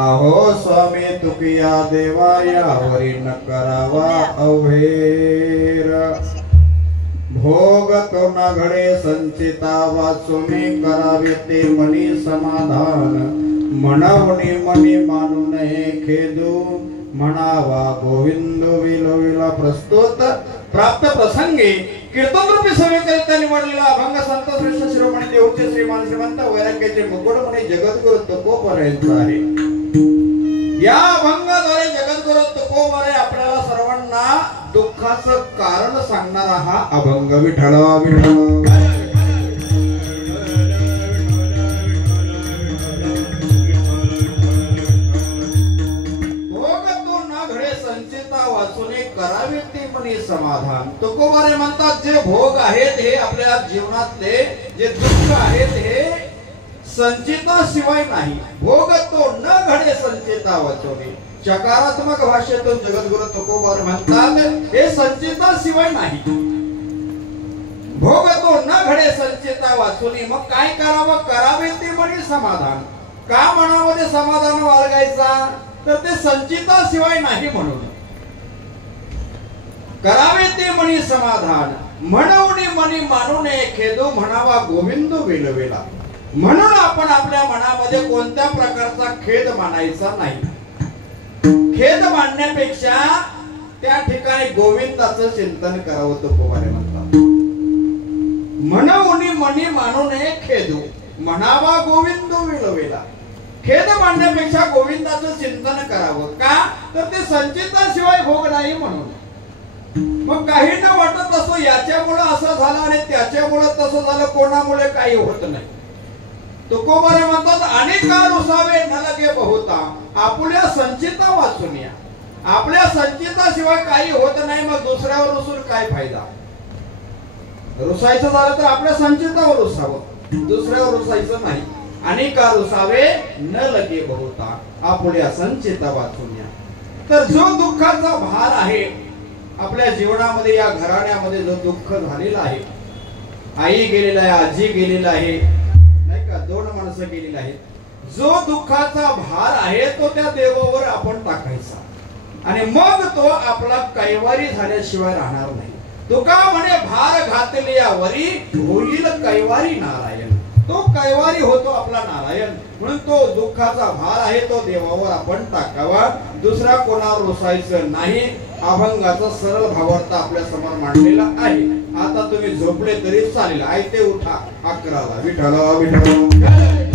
आहो स्वामी तुकिया देवा यावरी न करावा अवहेर भोग तो न घडे संचिता वाचुनी करावे ते मनी समाधान म्हणवणी मनी मानू नये खेदू म्हणावा गोविंद विलोविला प्रस्तुत प्राप्त प्रसंगी कीर्तन रूपी सवेकरिता निवडलेला अभंग संत श्रेष्ठ शिरोमणी देवचे श्रीमान श्रीमंत वैराग्याचे मुकुट म्हणे जगद्गुरु तुकोबरायांचा आहे। या अभंगाद्वारे जगद्गुरु तुकोबराय आपल्याला सर्वांना दुःखाचं कारण सांगणारा हा अभंग विठ्ठल विठ्ठल करावे ते मनी समाधान। तुकोबराय म्हणतात जे भोग आहेत हे आपल्या जीवनातले जे दुःख आहेत हे संचिताशिवाय नाही। भोग तो न घडे संचिता वाचोनी। सकारात्मक भाषेतून जगद्गुरु तुकोबराय म्हणतात हे संचिताशिवाय नाही। भोग तो न घडे संचिता वाचोनी। मग काय करावं? करावे ते मनी समाधान। का म्हणावं ते समाधान बाळगायचा? तर ते संचिताशिवाय नाही म्हणून। करावे ते मनी समाधान म्हणून मनी मानू नये खेदू म्हणावा गोविंद विलविला। म्हणून आपण आपल्या मनामध्ये कोणत्या प्रकारचा खेद मानायचा नाही। खेद मानण्यापेक्षा त्या ठिकाणी गोविंदाचं चिंतन करावं तुकोबराय म्हणतात। म्हणून मनी मानू नये खेदू म्हणावा गोविंद विलविला। खेद मानण्यापेक्षा गोविंदाचं चिंतन करावं। का? तर ते संचिताशिवाय भोग नाही म्हणून। मग काही न वाटत असो याच्यामुळे असं झालं आणि त्याच्यामुळे तसं झालं, कोणामुळे काही होत नाही। तुकोबराय म्हणतात अनेका रुसावे न लगे बहुता आपल्या संचिता वाचूनिया। आपल्या संचिताशिवाय काही होत नाही, मग दुसऱ्यावर रुसून काय फायदा? रुसायचं झालं तर आपल्या संचितावर रुसावं, दुसऱ्यावर रुसायचं नाही। अनेका रुसावे न लगे बहुता आपल्या संचिता वाचूनिया। तर जो दुःखाचा भार आहे आपल्या जीवनामध्ये, या घराण्यामध्ये जो दुःख झालेला आहे, आई गेलेला आहे, आजी गेलेला आहे, नाही का, दोन माणसं गेलेली आहेत। जो दुःखाचा भार आहे तो त्या देवावर आपण टाकायचा आणि मग तो आपला कैवारी झाल्याशिवाय राहणार नाही। तुका म्हणे भार घातली यावरी होईल कैवारी नारायण। तो कैवारी होतो आपला नारायण। म्हणून तो दुःखाचा भार आहे तो देवावर आपण टाकावा, दुसरा कोणावर रुसायचं नाही। अभंगाचा सरळ भावार्थ आपल्या समोर मांडलेला आहे। आता तुम्ही झोपले तरी चालेल, आयते उठा 11ला विठ्ठल विठ्ठल।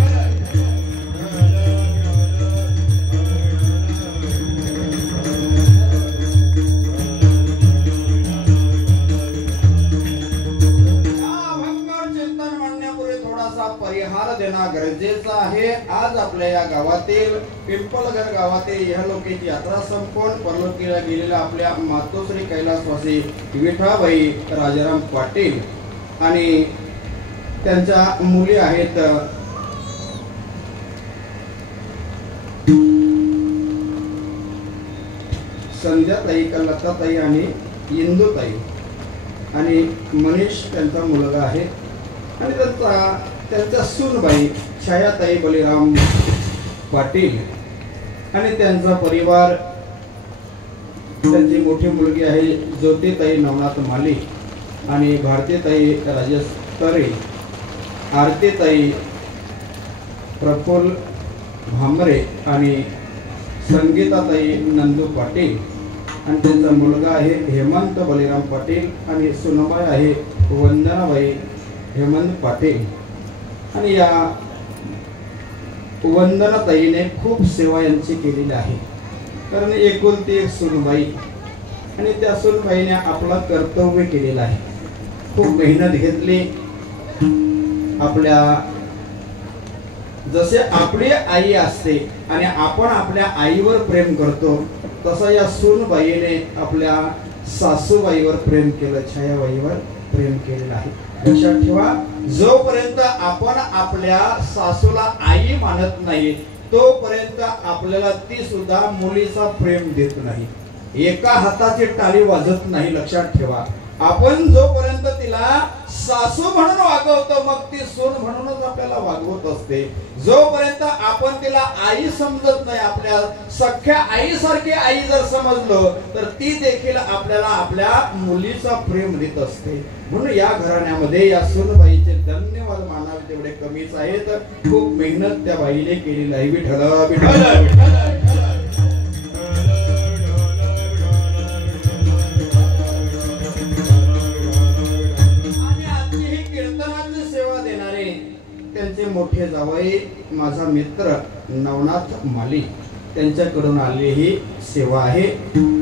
परिहार देणं गरजेचं आहे। आज आपल्या या गावातील पिंपळघर गावातील यहलोकीची यात्रा संपून परलोकीला गेलेल्या आपल्या मातोश्री कैलासवासी विठाबाई राजाराम पाटील आणि त्यांच्या मुली आहेत संध्याताई, लताताई आणि इंदुताई आणि मनीष त्यांचा मुलगा आहे आणि त्यांच्या सूनबाई छायाताई बलिराम पाटील आणि त्यांचा परिवार, त्यांची मोठी मुलगी आहे ज्योतिताई नवनाथ माली आणि भारतीताई राजेश तरे, आरतीताई प्रफुल्ल भामरे आणि संगीताताई नंदू पाटील आणि त्यांचा मुलगा आहे हेमंत बलिराम पाटील आणि सुनबाई आहे वंदनाबाई हेमंत पाटील. आणि या वंदनाताईने खूप सेवा यांची केलेली आहे, कारण एकुलती एक सुनबाई आणि त्या सुनबाईने आपला कर्तव्य केलेला आहे. खूप मेहनत घेतली. आपल्या जसे आपली आई असते आणि आपण आपल्या आईवर प्रेम करतो, तसं या सूनबाईने आपल्या सासूबाईवर प्रेम केलं, छायाबाईवर प्रेम केलेलं आहे. लक्षात ठेवा, जोपर्यंत आपण आपल्या सासूला आई मानत नाही तोपर्यंत आपल्याला ती सुद्धा मुलीचा प्रेम देत नाही, एका हाताची टाळी वाजत नाही. लक्षात ठेवा, आपण जोपर्यंत तिला सासू म्हणून वागवतो मग ती सून म्हणूनच आपल्याला वागवत असते. जोपर्यंत आपण तिला आई समजत नाही, आपल्या सख्या आईसारखी आई जर समजलो तर ती देखील आपल्याला आपल्या मुलीचा प्रेम देत असते. म्हणून या घराण्यामध्ये या सूनबाईचे धन्यवाद मानावे तेवढे कमीच आहेत. खूप मेहनत त्या बाईने केलेली आहे. विठ्ठल विठ्ठल. त्यांचे मोठे जावई माझा मित्र नवनाथ माली त्यांच्याकडून आलेली ही सेवा आहे.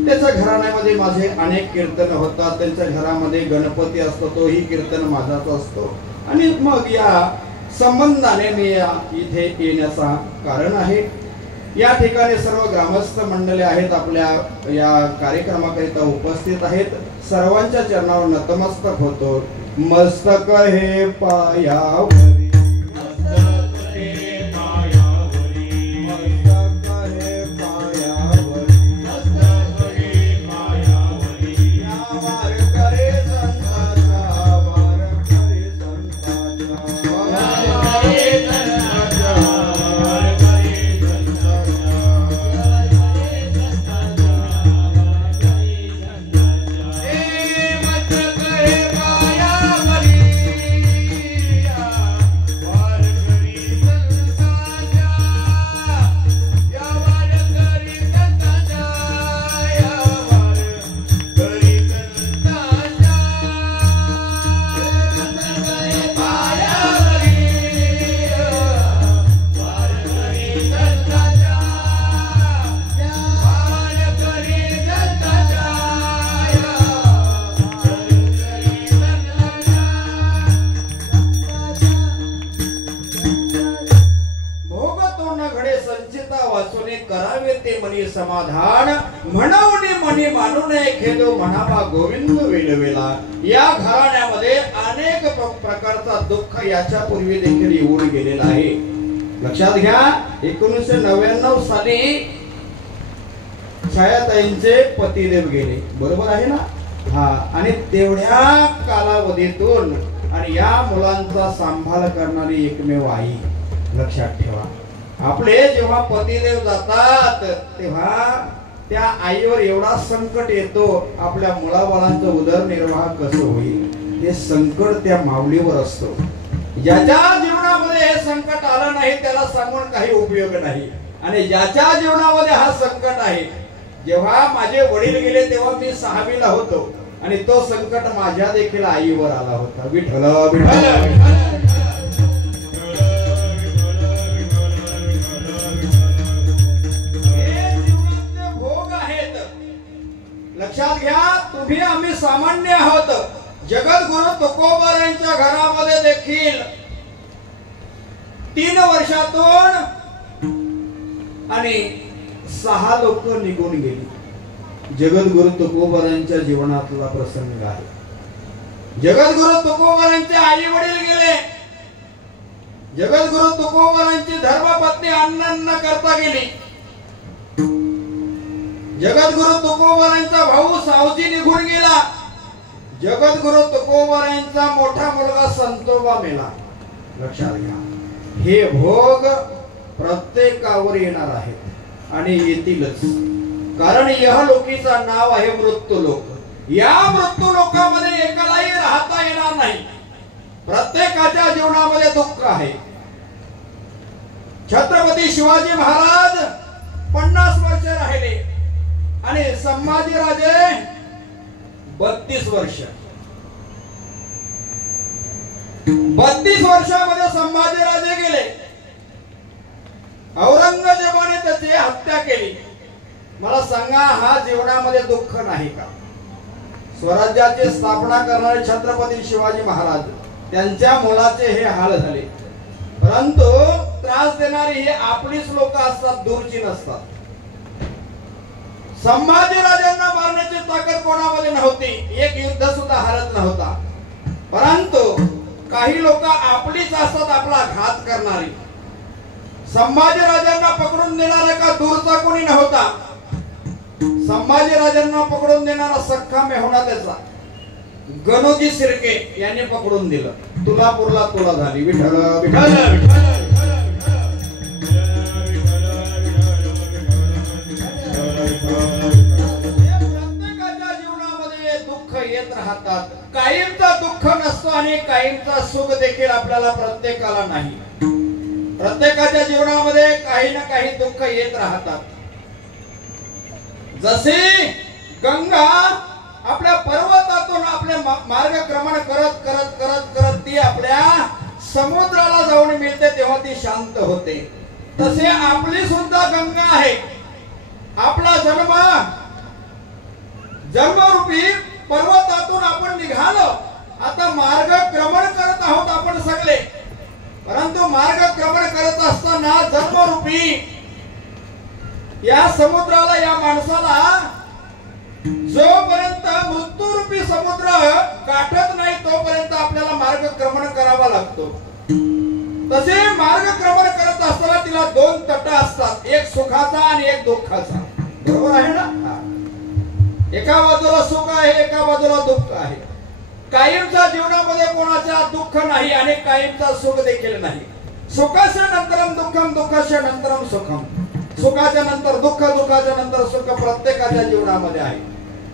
त्याच्या घराण्यामध्ये माझे अनेक कीर्तन होतात. त्यांच्या घरामध्ये गणपती असतो, तोही कीर्तन माझाच असतो. आणि मग या संबंधाने मी इथे येण्याचा कारण आहे. या ठिकाणी सर्व ग्रामस्थ मंडळी आहेत, आपल्या या कार्यक्रमाकरिता उपस्थित आहेत. सर्वांच्या चरणावर नतमस्तक होतो. मस्तक हे पायावरी समाधान म्हणून मनी मानू नये खेदो म्हणावा गोविंद वेलवेला. या घराण्यामध्ये अनेक प्रकारचा दुःख याच्या पूर्वी देखील येऊन गेलेला आहे. लक्षात घ्या, 1999 साली छायाताईंचे पतिदेव गेले, बरोबर आहे ना? हा, आणि तेवढ्या कालावधीतून आणि या मुलांचा सांभाळ करणारी एकमेव आई. लक्षात ठेवा, आपले जेव्हा पतिदेव जातात तेव्हा त्या आईवर एवढा संकट येतो, आपल्या मुलाबाळांचा उदरनिर्वाह कसं होईल हे संकट त्या माऊलीवर असतो. ज्याच्या जीवनामध्ये हे संकट आलं नाही त्याला सांगून काही उपयोग नाही. आणि ज्याच्या जीवनामध्ये हा संकट आहे, जेव्हा माझे वडील गेले तेव्हा मी 6वीला होतो आणि तो संकट माझ्या देखील आईवर आला होता. विठ्ठल विठ्ठल. लक्षात घ्या, तुम्ही आम्ही सामान्य आहोत. जगद्गुरु तुकोबारांच्या घरामध्ये देखील 3 वर्षातून आणि 6 लोक निघून गेली. जगद्गुरु तुकोबारांच्या जीवनातला प्रसंग आहे. जगद्गुरु तुकोबारांचे आई वडील गेले. जगद्गुरु तुकोबारांची धर्मपत्नी अन्न करता गेली. जगद्गुरु तुकोबारांचा भाऊ सावजी निघून गेला. जगद्गुरु तुकोबारांचा मोठा मुलगा संतोबा मेला. लक्षात घ्या, हे भोग प्रत्येकावर येणार आहेत आणि येतीलच. कारण यहलोकीचा नाव आहे मृत्यूलोक. या मृत्यूलोकामध्ये एकालाही राहता येणार नाही. प्रत्येकाच्या जीवनामध्ये दुःख आहे. छत्रपती शिवाजी महाराज 50 वर्ष राहिले. आणि संभाजीराजे 32 वर्ष. 32 वर्षामध्ये संभाजीराजे गेले. औरंगजेबाने त्याची हत्या केली. मला सांगा, हा जीवनामध्ये दुःख नाही का? स्वराज्याची स्थापना करणारे छत्रपती शिवाजी महाराज, त्यांच्या मुलाचे हे हाल झाले. परंतु त्रास देणारी हे आपलीच लोक असतात, दूरची नसतात. संभाजीराजांना मारण्याची ताकद कोणामध्ये नव्हती. एक युद्ध सुद्धा हरत नव्हता. परंतु काही लोक आपलीच असतात, आपला घात करणारी. संभाजीराजांना पकडून देणारा का दूरचा कोणी नव्हता. संभाजीराजांना पकडून देणारा सख्खा मेहुणा त्याचा गणोजी शिर्के यांनी पकडून दिलं. तुलापूरला तुला झाली. विठ्ठल विठ्ठल प्रत्येकाच्या जीवनामध्ये दुःख येत राहतात. कायमचा दुःख नसतो आणि कायमचा सुख देखील आपल्याला प्रत्येकाला नाही. प्रत्येकाच्या जीवनामध्ये काही ना काही दुःख येत राहतात. जसे गंगा आपल्या पर्वतातून आपले मार्गक्रमण करत करत करत करत ती आपल्या समुद्राला जाऊन मिळते तेव्हा ती शांत होते. तसे आपली सुद्धा गंगा आहे. आपला जन्मरूपी पर्वतातून आपण निघालो. आता मार्गक्रमण करत आहोत आपण सगळे. परंतु मार्गक्रमण करत असताना जन्मरूपी या समुद्राला, या माणसाला जोपर्यंत मृत्यूरूपी समुद्र गाठत नाही तोपर्यंत आपल्याला मार्गक्रमण करावा लागतो. तसे मार्गक्रमण करत असताना तिला 2 तट असतात, एक सुखाचा आणि एक दुःखाचा. बरोबर आहे ना? एका बाजूला सुख आहे, एका बाजूला दुःख आहे. कायमच्या जीवनामध्ये कोणाचा दुःख नाही आणि कायमचा सुख देखील नाही. सुखाच्या नंतरम दुःखम, दुःखाच्या नंतरम सुखम. सुखाच्या नंतर दुःख, दुःखाच्या नंतर सुख प्रत्येकाच्या जीवनामध्ये आहे.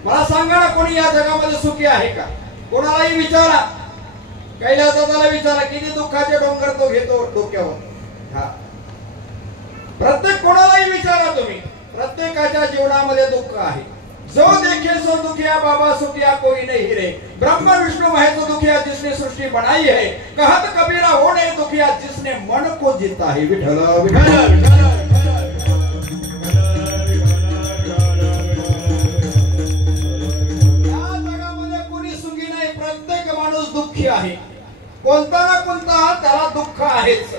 मला सांगा ना, कोणी या जगामध्ये सुखी आहे का? कोणालाही विचारा. कैलासाला विचारा, किती दुःखाचे डोंगर तो घेतो डोक्यावर. हा, प्रत्येक कोणालाही विचारा तुम्ही. प्रत्येकाच्या जीवनामध्ये दुःख आहे. जो देखे सो दुखिया बाबा सुखिया कोई नहीं रे. ब्रह्मा विष्णु महेश दुखिया जिसने सृष्टि बनाई है. कहत कबीरा हो नहीं दुखिया जिसने मन को जीता है. विठ्ठल विठ्ठल. दुःखी आहे. कोणता ना कोणता त्याला दुःख आहेच.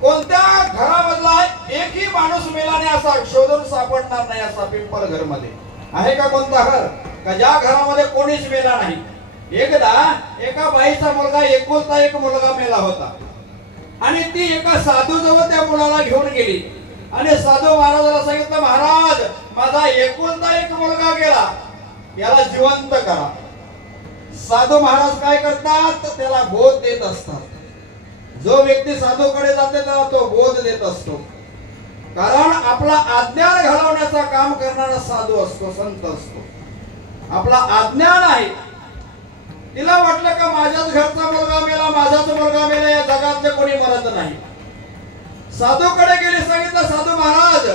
कोणत्या घरामधला एकही माणूस मेलाने असा शोधून सापडणार नाही असा पिंपळ घर मध्ये आहे का कोणता घर का ज्या घरामध्ये कोणीच मेला नाही. एकदा एका बाईचा मुलगा, एकुलता एक मुलगा मेला होता आणि ती एका साधू जवळ त्या मुलाला घेऊन गेली आणि साधू महाराजाला सांगितलं, महाराज माझा एकुलता एक मुलगा गेला, याला जिवंत करा. साधू महाराज काय करतात, त्याला बोध देत असतात. जो व्यक्ती साधूकडे जाते त्याला तो बोध देत असतो. कारण आपला अज्ञान घालवण्याचा काम करणारा साधू असतो, संत असतो. आपला अज्ञान आहे. तिला वाटलं का माझ्याच घरचा मुलगा मेला, माझाच मुलगा मेला, या जगातले कोणी मरत नाही. साधूकडे गेली, सांगितलं साधू महाराज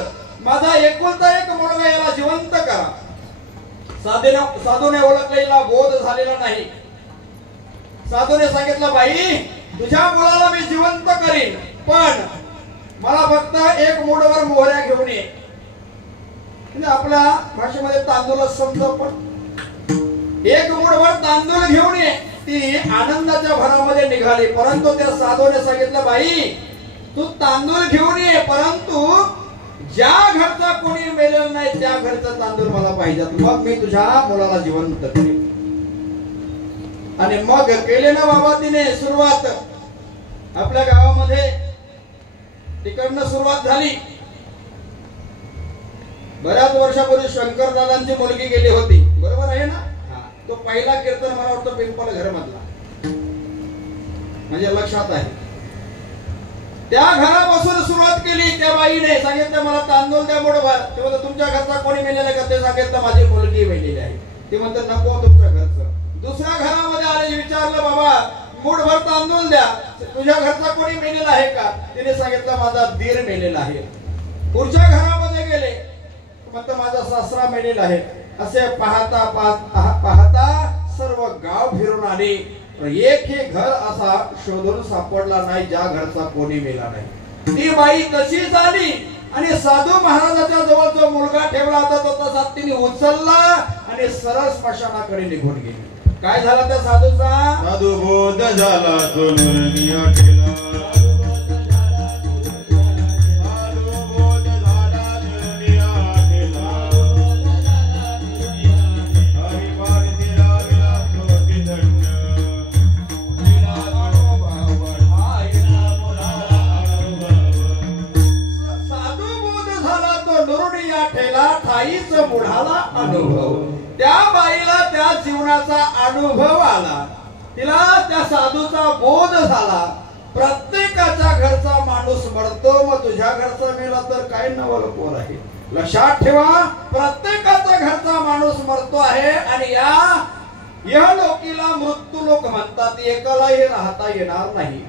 माझा एकुलता एक मुलगा, याला जिवंत करा. साधूने ओळखलेला बोध झालेला नाही. साधूने सांगितलं, बाई तुझ्या मुलाला मी जिवंत करीन, पण मला फक्त एक मूठभर मोहऱ्या घेऊन ये. म्हणजे आपल्या भाषेमध्ये तांदूळच समजा, पण एक मूठभर तांदूळ घेऊन ये. ती आनंदाच्या भरामध्ये निघाली. परंतु त्या साधूने सांगितलं, बाई तू तांदूळ घेऊन ये, परंतु ज्या घरचा कोणी मेलेला नाही त्या घरचा तांदूळ मला पाहिजे, मग मी तुझ्या मुलाला जिवंत करेन. आणि मग केले ना बाबा तिने सुरुवात. आपल्या गावामध्ये तिकडनं सुरुवात झाली. बऱ्याच वर्षापूर्वी शंकरदादांची मुलगी गेली होती, बरोबर आहे ना? तो पहिला कीर्तन मला वाटतं पिंपळ घर मधला, म्हणजे लक्षात आहे. त्या घरापासून सुरुवात केली. त्या बाईने सांगितलं मला तांदूळ द्या मूठभर. ते म्हणतात तुमच्या घरचा कोणी मेलेला का? ते सांगितलं माझी मुलगी मेलेली आहे. ते म्हणतात नको तुमच्या घरचं. दुसऱ्या घरामध्ये आले, विचारलं बाबा मूठभर तांदूळ द्या, तुझ्या घरचा कोणी मेलेला आहे का? तिने सांगितलं माझा दीर मेलेला आहे. पुढच्या घरामध्ये गेले, म्हणतो माझा सासरा मेलेला आहे. असे पाहता पाहता सर्व गाव फिरून आले, एकही घर असा शोधून सापडला नाही ज्या घरचा कोणी मेला नाही. ती बाई तशी झाली आणि साधू महाराजाच्या जवळ जो मुलगा ठेवला होता तो तसा तिने उचलला आणि सरळ स्मशानाकडे निघून गेली. काय झालं त्या साधूचा? साधू बोध झाला तो निर्णय केला. मुढाला अनुभव. त्या बाईला त्या जीवनाचा अनुभव आला, तिला त्या साधूचा बोध झाला. प्रत्येकाच्या घरचा माणूस मरतो, मग तुझ्या घरचा मेला तर काय नवल पोर आहे. लक्षात ठेवा, प्रत्येकाचा घरचा माणूस मरतो आहे आणि या लोकीला मृत्यू लोक म्हणतात. एकालाही राहता येणार नाही,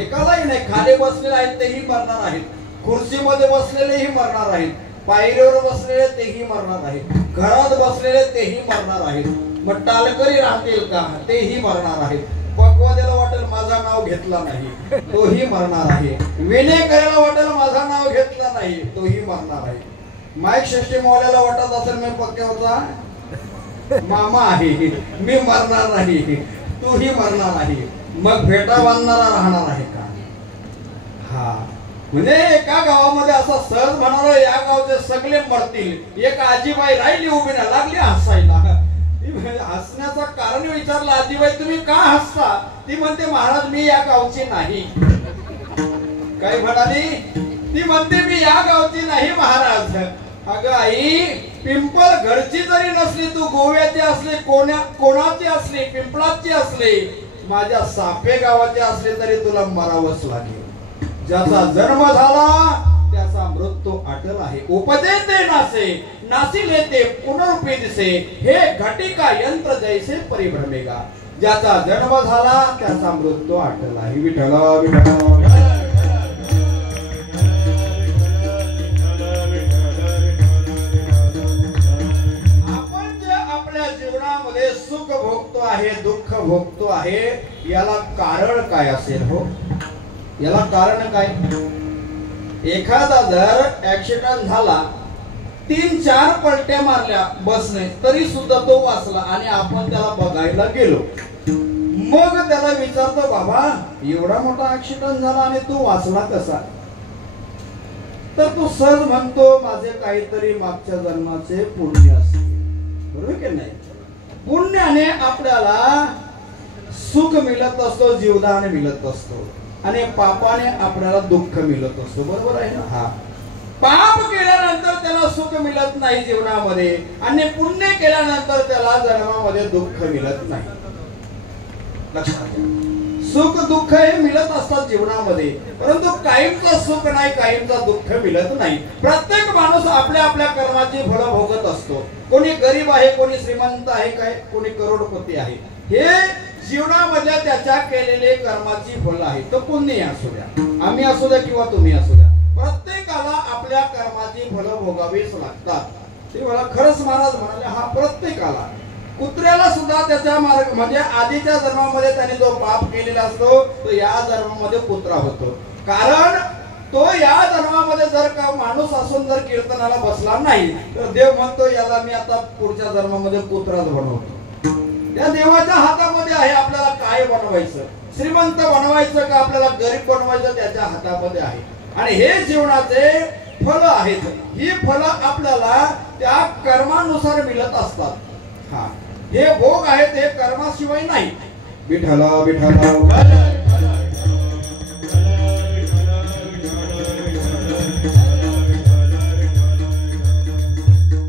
एकालाही नाही. खाली बसलेले आहेत तेही मरणार आहेत, खुर्चीमध्ये बसलेलेही मरणार आहेत, पायरीवर बसलेले तेही मरणार आहेत, घरात बसलेले तेही मरणार आहेत. मग टालकरी राहतील का? तेही मरणार आहेत. पकवाद्याला वाटेल माझा नाव घेतला नाही, तोही मरणार आहे. विनय करायला वाटेल माझा नाव घेतला नाही, तोही मरणार आहे. माईक षष्टी मौल्याला वाटत असेल मी पक्क्यावरचा मामा आहे, मी मरणार नाही, तूही मरणार आहे. मग भेटा बांधणारा राहणार आहे का? हा, म्हणजे एका गावामध्ये असा सहज म्हणाला या गावचे सगळे मरतील. एक आजीबाई राहिली उभी ना, लागली हसायला. हसण्याचं कारण विचारलं, आजीबाई तुम्ही का हसता? ती म्हणते महाराज मी या गावची नाही. काय म्हणाली? ती म्हणते मी या गावची नाही महाराज. अगं आई, पिंपळ घरची जरी नसली, तू गोव्याची असली, कोणाची असली, पिंपळाची असली, माझ्या सापे गावाची असली तरी तुला मरावंच लागेल. ज्याचा जन्म झाला त्याचा मृत्यू अटल आहे. उपजेते नासे नासिले ते पुनरुपी दिसे, हे घटिका यंत्र जैसे परिभ्रमेगा. ज्याचा जन्म झाला त्याचा मृत्यू अटल आहे. विठ्ठल विठ्ठल. जीवनामध्ये सुख भोगतो आहे, दुःख भोगतो आहे, याला कारण काय असेल? हो, याला कारण काय? एखादा जर ऍक्सिडेंट झाला, 3-4 पलट्या मारल्या बसने तरी सुद्धा तो वाचला आणि आपण त्याला बघायला गेलो, मग त्याला विचारतो बाबा एवढा मोठा ऍक्सिडेंट झाला आणि तू वाचला कसा? तर तो सहज म्हणतो माझे काहीतरी मागच्या जन्माचे पुण्य असते. बरोबर की नाही? पुण्याने आपल्याला सुख मिळत असतो, जीवदान मिळत असतो, आणि पापाने आपल्याला दुःख मिळत असतो. बरोबर आहे ना? हा, पाप केल्यानंतर त्याला सुख मिळत नाही जीवनामध्ये, आणि पुण्य केल्यानंतर त्याला जन्मामध्ये दुःख मिळत नाही. लक्षात घ्या, सुख दुःख हे मिळत असतात जीवनामध्ये, परंतु कायमचं सुख नाही, कायमचं दुःख मिळत नाही. प्रत्येक माणूस आपल्या आपल्या कर्माची फळं भोगत असतो. कोणी गरीब आहे, कोणी श्रीमंत आहे, काय कोणी करोडपती आहे. हे जीवनामधल्या त्याच्या केलेले कर्माची फळ आहे. तो कोणी असू द्या, आम्ही असू द्या किंवा तुम्ही असू द्या, प्रत्येकाला आपल्या कर्माची फळं भोगावीच लागतात. ते मला खरंच महाराज म्हणाले, हा प्रत्येकाला. कुत्र्याला सुद्धा त्याच्या मार्ग म्हणजे आधीच्या जन्मामध्ये त्याने जो पाप केलेला असतो तो या जन्मामध्ये कुत्रा होतो. कारण तो या जन्मामध्ये जर का माणूस असून जर कीर्तनाला बसला नाही तर देव म्हणतो याला मी आता पुढच्या जन्मामध्ये कुत्राच बनवतो. त्या देवाच्या हातामध्ये आहे आपल्याला काय बनवायचं, श्रीमंत बनवायचं का आपल्याला गरीब बनवायचं त्याच्या हातामध्ये आहे. आणि हे जीवनाचे फळ आहेत. ही फळं आपल्याला त्या कर्मानुसार मिळत असतात. हा, हे भोग आहेत, हे कर्माशिवाय नाही. विठ्ठल विठ्ठल.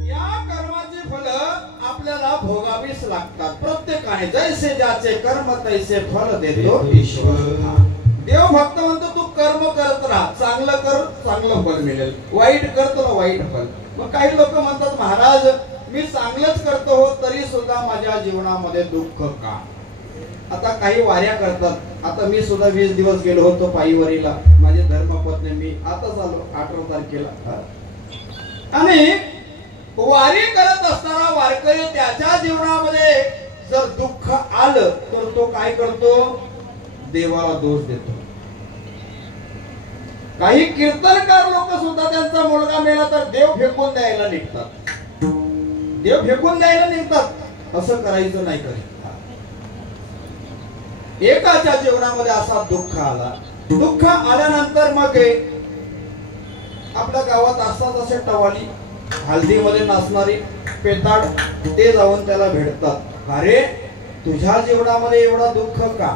या कर्माची फळं आपल्याला भोगावीच लागतात प्रत्येकाने. जैसे ज्याचे कर्म तैसे फल देतो ईश्वर. देव भक्त म्हणतो तू कर्म करत राहा, चांगलं कर चांगलं फल मिळेल, वाईट कर तुला वाईट फल. मग काही लोक म्हणतात महाराज मी चांगलंच करतो हो तरी सुद्धा माझ्या जीवनामध्ये दुःख का? आता काही वाऱ्या करतात. आता मी सुद्धा 20 दिवस गेलो होतो पायीवारीला, माझे धर्मपत्नी मी आता आलो 18 तारखेला. आणि वारी करत असताना वारकरी त्याच्या जीवनामध्ये जर दुःख आलं तर तो काय करतो? देवाला दोष देतो. काही कीर्तनकार लोक सुद्धा त्यांचा मुलगा मेला तर देव फेकून द्यायला निघतात. देव फेकून द्यायला निघतात. असं करायचं नाही. एकाच्या जीवनामध्ये असा दुःख आला. दुःख आल्यानंतर मग आपल्या गावात असतात असे टवाली, हल्दीमध्ये नाचणारी पेताड, ते जाऊन त्याला भेटतात. अरे तुझ्या जीवनामध्ये एवढा दुःख का?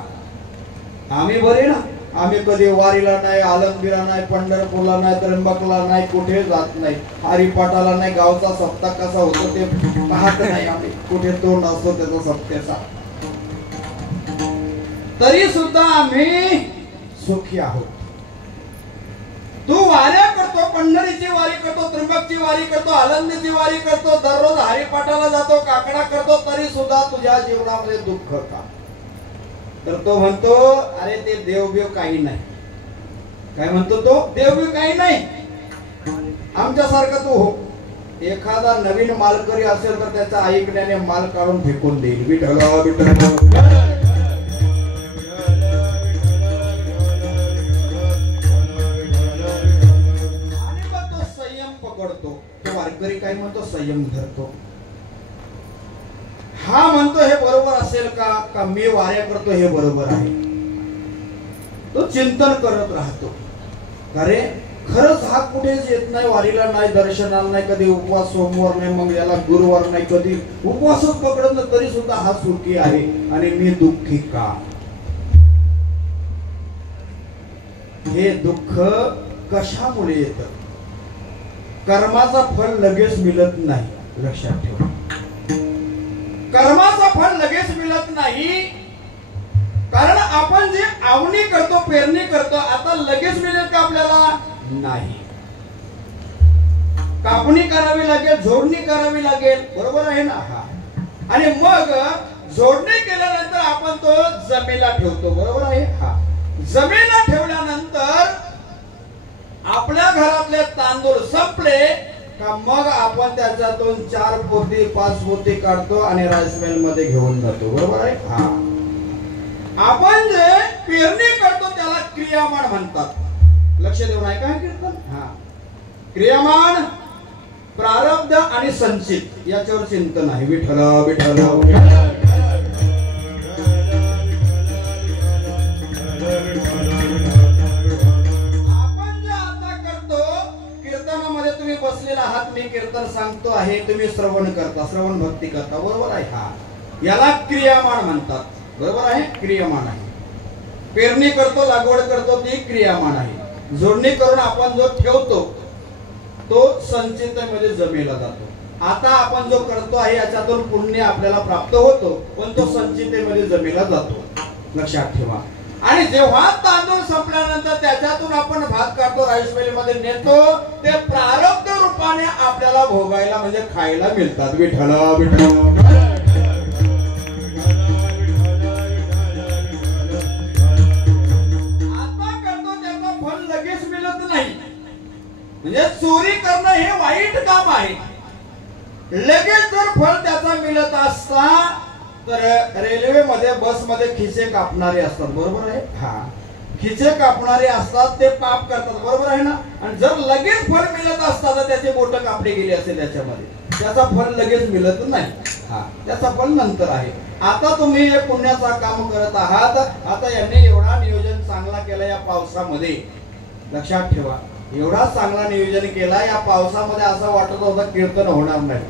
आम्ही बरे ना, आम्ही कधी वारीला नाही, आलमगीरला नाही, पंढरपूरला नाही, त्र्यंबकला नाही, कुठे जात नाही, हरिपाठाला नाही, गावचा सप्ताह कसा होतो ते पाहत नाही आम्ही, कुठे तोंड असतो त्याचा सप्त्याचा, तरी सुद्धा आम्ही सुखी आहोत. तू वाऱ्या करतो, पंढरीची वारी करतो, त्र्यंबकची वारी करतो, आनंदीची वारी करतो, दररोज हरिपाठाला जातो, काकडा करतो, तरी सुद्धा तुझ्या जीवनामध्ये दुःख का? तर तो म्हणतो अरे ते देवबीव काही नाही. काय म्हणतो तो? देवबीव काही नाही. आमच्यासारखा तू हो. एखादा नवीन मालकरी असेल तर त्याचा ऐकण्याने माल काढून फेकून देईल. विठ्ठल विठ्ठल. तो वारकरी काय म्हणतो? संयम धरतो. हा म्हणतो हे बरोबर असेल का मी वाऱ्या करतो हे बरोबर आहे. तो चिंतन करत राहतो. अरे खरंच हा कुठेच येत नाही, वारीला नाही, दर्शनाला नाही, कधी उपवास सोमवार नाही, मग याला गुरुवार नाही, कधी उपवासच पकडत नाही, तरी सुद्धा हा सुखी आहे आणि मी दुःखी का? हे दुःख कशामुळे येतं? कर्माचा फळ लगेच मिळत नाही. लक्षात ठेवा, कर्माचा फळ लगेच मिळत नाही. कारण आपण जे आवणी करतो, पेरणी करतो, आता लगेच मिळेल का आपल्याला? नाही. कापणी करावी लागेल, झोडणी करावी लागेल. बरोबर आहे ना? हा. आणि मग झोडणी केल्यानंतर आपण तो जमिनीला ठेवतो. बरोबर आहे? हा. जमिनीला ठेवल्यानंतर आपल्या घरातले तांदूळ संपले का मग आपण त्याच्यातून 4 पोती 5 पोती काढतो आणि राईस मिल मध्ये घेऊन जातो. बरोबर आहे? हा. आपण जे पेरणी करतो त्याला क्रियामान म्हणतात. लक्ष देऊन आहे का कीर्तन? हा. क्रियामान, प्रारब्ध आणि संचित याच्यावर चिंतन आहे. विठ्ठल विठ्ठल. तुम्ही बसलेला आहात, मी कीर्तन सांगतो आहे, तुम्ही श्रवण करता, श्रवण भक्ती करता. बरोबर आहे? हा. याला क्रियामान म्हणतात. बरोबर आहे? क्रियामान आहे. पेरणी करतो, लागवड करतो, ती क्रियामान आहे. जोडणी करून आपण जो ठेवतो तो संचितेमध्ये जमेला जातो. आता आपण जो करतो आहे याच्यातून पुण्य आपल्याला प्राप्त होतो, पण तो संचितेमध्ये जमेला जातो. लक्षात ठेवा. आणि जेव्हा तांदूळ संपल्यानंतर त्याच्यातून आपण भात काढतो, राईस मिल मध्ये नेतो, ते प्रारब्ध रूपाने आपल्याला भोगायला म्हणजे खायला मिळतात. विठ्ठल विठ्ठल. आता करतो त्याचं फळ लगेच मिळत नाही. म्हणजे चोरी करणं हे वाईट काम आहे. लगेच जर फळ त्याचा मिळत असता तर रेल्वे मध्ये, बस मध्ये खिसे कापणारे असतात. बरोबर आहे? हा. खिसे कापणारे असतात, ते पाप करतात. बरोबर आहे ना? आणि जर लगेच फळ मिळत असता तर त्याचे बोट कापली गेली असेल त्याच्यामध्ये, त्याचा फळ लगेच मिळत नाही. हा. त्याचा फळ नंतर आहे. आता तुम्ही हे पुण्याचा काम करत आहात. आता यांनी एवढा नियोजन चांगला केला या पावसामध्ये. लक्षात ठेवा, एवढा चांगला नियोजन केला. या पावसामध्ये असं वाटत होतं कीर्तन होणार नाही,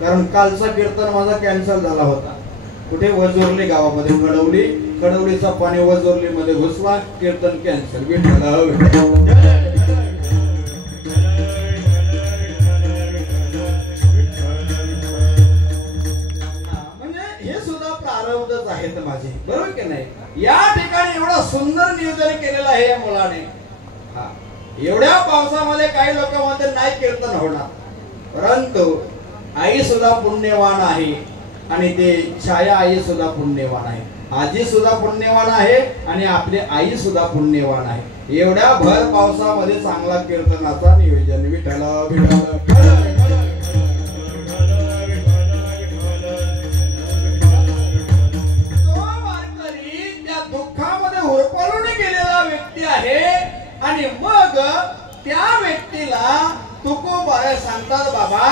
कारण कालचा कीर्तन माझा कॅन्सल झाला होता. कुठे? वजोर्ली गावामध्ये. कडवलीचा पाणी वजोर्ली मध्ये घुसला, कीर्तन कॅन्सल. म्हणजे हे सुद्धा प्रारब्धच आहेत माझे. बरोबर की नाही? या ठिकाणी एवढं सुंदर नियोजन केलेलं आहे या मुलाने. हा. एवढ्या पावसामध्ये काही लोक म्हणतात नाही कीर्तन होणार, परंतु आई सुद्धा पुण्यवान आहे आणि ते छाया आई सुद्धा पुण्यवान आहे. आजी सुद्धा पुण्यवान आहे आणि आपली आई सुद्धा पुण्यवान आहे. एवढ्या भर पावसामध्ये चांगला कीर्तनाचा नियोजन. विठ्ठल विठ्ठल. आणि मग त्या व्यक्तीला तुकोबारे सांगतात बाबा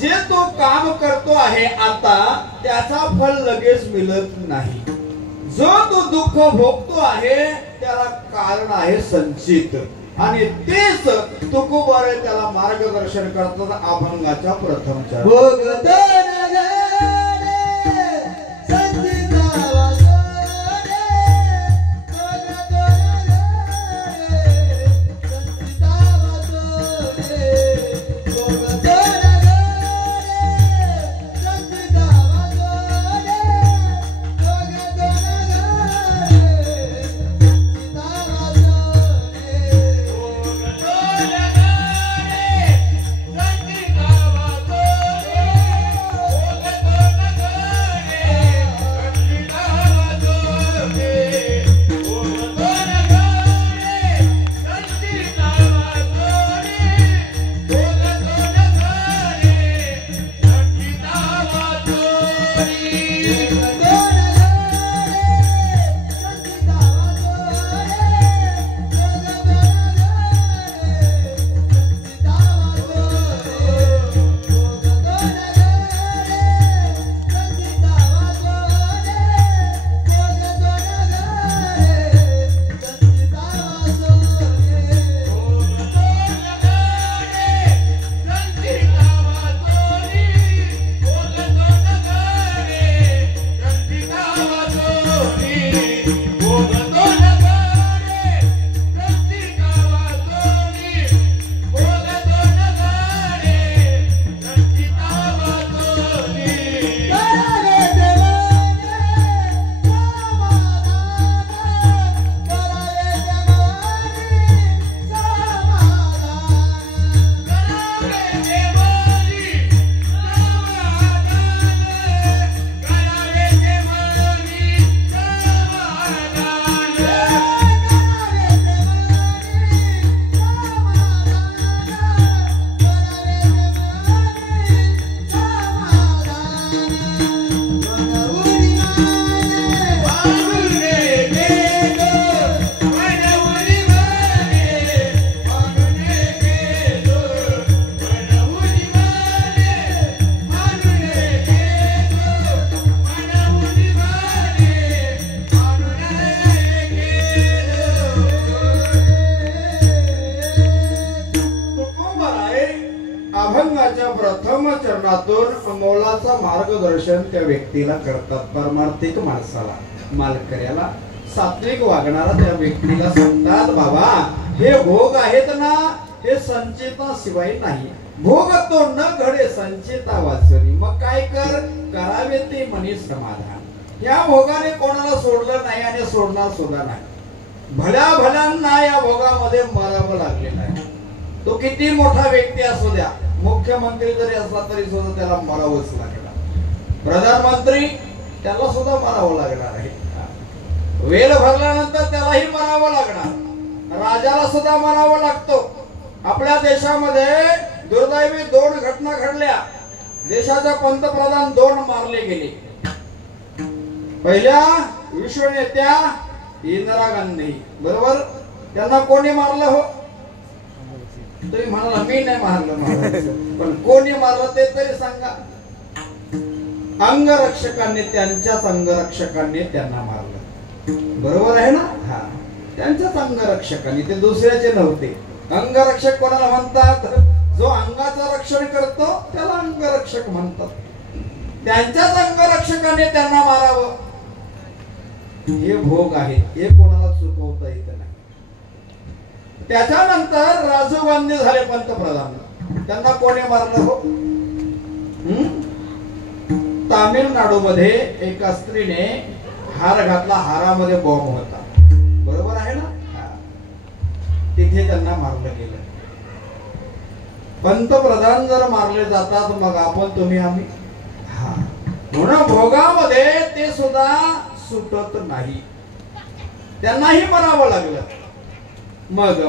जे तो काम करतो आहे आता त्याचा फल लगेच मिळत नाही. जो तो दुःख भोगतो आहे त्याला कारण आहे संचित आणि तेच तुकोबारे त्याला मार्गदर्शन करतात अभंगाच्या प्रथम चरण. प्रथम चरणातून मोलाचा मार्गदर्शन त्या व्यक्तीला करतात. परमार्थिक माणसाला मालकऱ्याला सात्विक वागणारा त्या व्यक्तीला सांगतात बाबा हे भोग आहेत ना हे संचिता शिवाय नाही. भोग तो न घडे संचिता वाचनी. मग काय करावे ते मनी समाधान. या भोगाने कोणाला सोडलं नाही आणि सोडणार सुद्धा नाही. भल्या भल्यांना या भोगामध्ये मरावं लागलेलं आहे. तो किती मोठा व्यक्ती असू द्या, मुख्यमंत्री जरी असला तरी सुद्धा त्याला मरावंच लागणार. प्रधानमंत्री त्याला सुद्धा मरावं लागणार आहे. वेल भरल्यानंतर त्यालाही मरावं लागणार. राजाला सुद्धा मरावं लागतो. आपल्या देशामध्ये दुर्दैवी 2 घटना घडल्या. देशाचा पंतप्रधान 2 मारले गेले. पहिल्या विश्वनेत्या इंदिरा गांधी बरोबर. त्यांना कोणी मारलं हो? तुम्ही म्हणाला मी नाही मारलं, पण कोणी मारलं ते तरी सांगा. अंगरक्षकांनी, त्यांच्याच अंगरक्षकांनी त्यांना मारलं. बरोबर आहे ना? हा, त्यांच्याच अंगरक्षकांनी, ते दुसऱ्याचे नव्हते. अंगरक्षक कोणाला म्हणतात? जो अंगाचं रक्षण करतो त्याला अंगरक्षक म्हणतात. त्यांच्याच अंगरक्षकांनी त्यांना मारावं. हे भोग आहे, हे कोणाला चुकवता येत नाही. त्याच्यानंतर राजीव गांधी झाले पंतप्रधान. त्यांना कोणी मारलं हो? तामिळनाडू मध्ये एका स्त्रीने हार घातला. हारामध्ये बॉम्ब होता. बरोबर आहे ना? तिथे त्यांना मारलं गेलं. पंतप्रधान जर मारले जातात मग आपण तुम्ही आम्ही. हा, म्हणून भोगामध्ये ते सुद्धा सुटत नाही. त्यांनाही मरावं लागलं. मग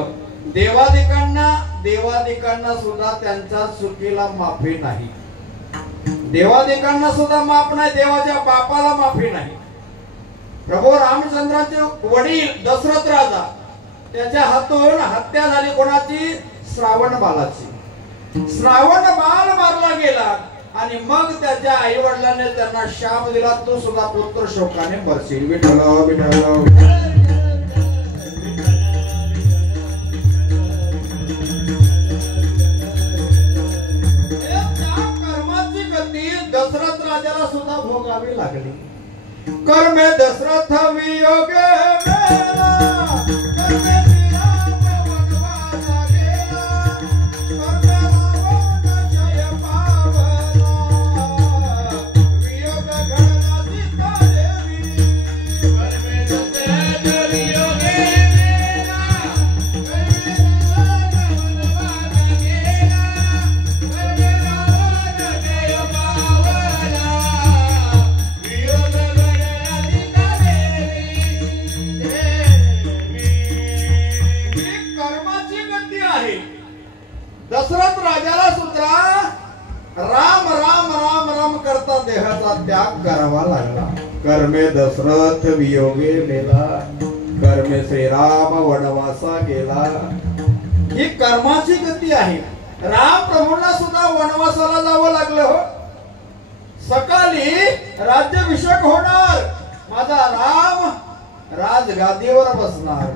देवादिकांना सुद्धा त्यांच्या चुकीला माफी नाही. देवादिकांना सुद्धा माफ नाही. देवाच्या बापाला माफी नाही. प्रभू रामचंद्राचे वडील दशरथ राजा त्याच्या हातून हत्या झाली कोणाची? श्रावण बालाची. श्रावण बाल मारला गेला आणि मग त्याच्या आई वडिलांनी त्यांना शाप दिला, तो सुद्धा पुत्र शोकाने मरशील. विठ्ठल विठ्ठल. दशरथ राजाला सुद्धा भोगावी लागली. कर्मे दशरथ वियोगे मेला, कर्मे श्रीराम वनवासा गेला, कर्मे रावण जय पावला, वियोग घडला सीता देवी. कर्मे दशरथ वियोगे मेला, कर्मे रावण वनवासा गेला, कर्मे रावण जय पावला, वियोग घडला सीता देवी. ही कर्माची गती आहे. दशरथ राजाला सुद्धा राम राम राम राम करता देहाचा त्याग करावा लागला. कर्मे दशरथ वियोगे मेला, कर्मे श्रीराम वनवासा गेला. ही कर्माची गती आहे. राम प्रभूंना सुद्धा वनवासाला जावं लागलं हो. सकाळी राज्याभिषेक होणार, माझा राम राजगादीवर बसणार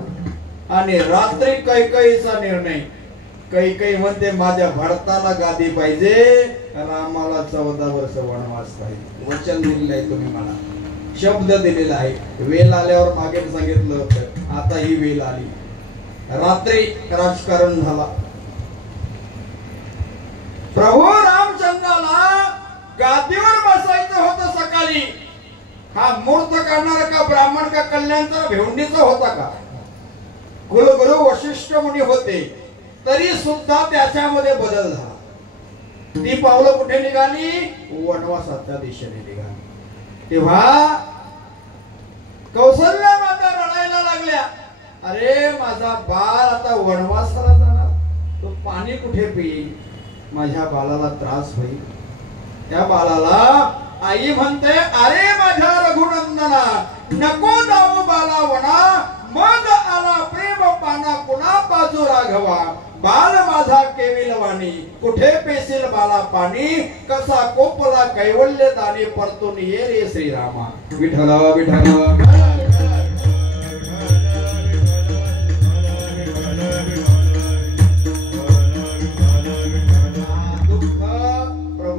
आणि रात्री कैकेयीचा निर्णय. कैकेयी म्हणते माझ्या भरताला गादी पाहिजे, रामाला 14 वर्ष वनवास पाहिजे. वचन दिलेलं आहे तुम्ही मला, शब्द दिलेला आहे. वेल आल्यावर मागे सांगितलं होतं, आता ही वेल आली. रात्री राजकारण झाला. प्रभू रामचंद्राला गादीवर बसायचं होतं सकाळी. हा मूर्त काढणारा का ब्राह्मण का कल्याणचा भेवंडीचा होता का? कुलगुरु वशिष्ठ मुनी होते, तरी सुद्धा त्याच्यामध्ये बदल झाला. ती पावलं कुठे निघाली? वनवासाच्या दिशेने निघाली. तेव्हा कौसल्या माता रडायला लागल्या, अरे माझा बाळ आता वनवासाला जाणार, तो पाणी कुठे पिईल? माझ्या बाळाला त्रास होईल. त्या बाळाला आई म्हणते, अरे माझ्या रघुनंदना, नको जाऊ बाला वना, मग आला प्रेम पाना पुन्हा बाजू राघवा. बाल माझा केविलवाणी, कुठे पेशील बाला पाणी, कसा कोपला कैवल्य दानी, परतून ये रे श्रीरामा. विठ्ठल विठ्ठल.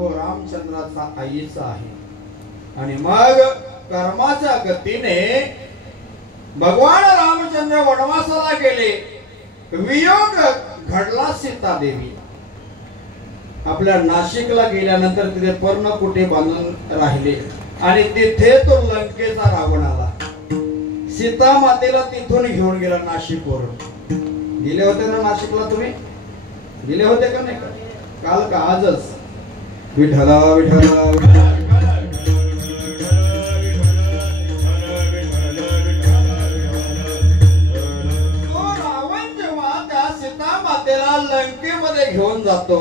रामचंद्राचा आईचा आहे. आणि मग कर्माच्या गतीने भगवान रामचंद्र वनवासाला गेले. वियोग घडला सीता देवी. आपल्या नाशिकला गेल्यानंतर तिथे पर्णकुटे बांधून राहिले आणि तिथे तो लंकेचा रावण आला. सीता मातेला तिथून घेऊन गेला नाशिकवरून. गेले होते ना नाशिकला? तुम्ही गेले होते का नाही? काल का आजच? विठ्ठल विठ्ठल. लंकेमध्ये घेऊन जातो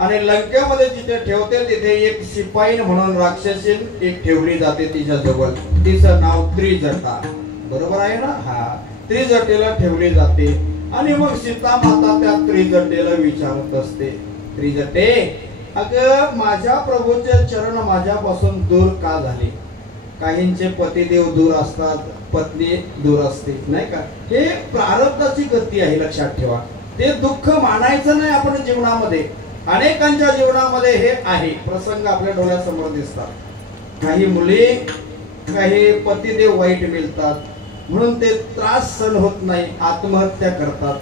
आणि लंकेमध्ये जिथे ठेवते तिथे एक शिपाई म्हणून राक्षसीन एक ठेवली जाते तिच्या जवळ. तिचं नाव त्रिजटा. बरोबर आहे ना? हा, त्रिजटेला ठेवली जाते. आणि मग सीता माता त्या त्रिजटेला विचारत असते, त्रिजटे, अगं माझ्या प्रभूचे चरण माझ्यापासून दूर का झाले? काहींचे पतिदेव दूर असतात, पत्नी दूर असते, नाही का? हे प्रारब्धाची गती आहे, लक्षात ठेवा. ते दुःख मानायचं नाही आपण जीवनामध्ये. अनेकांच्या जीवनामध्ये हे आहे प्रसंग आपल्या डोळ्यासमोर दिसतात. काही मुली, काही पतिदेव वाईट मिळतात म्हणून ते त्रास सहन होत नाही, आत्महत्या करतात.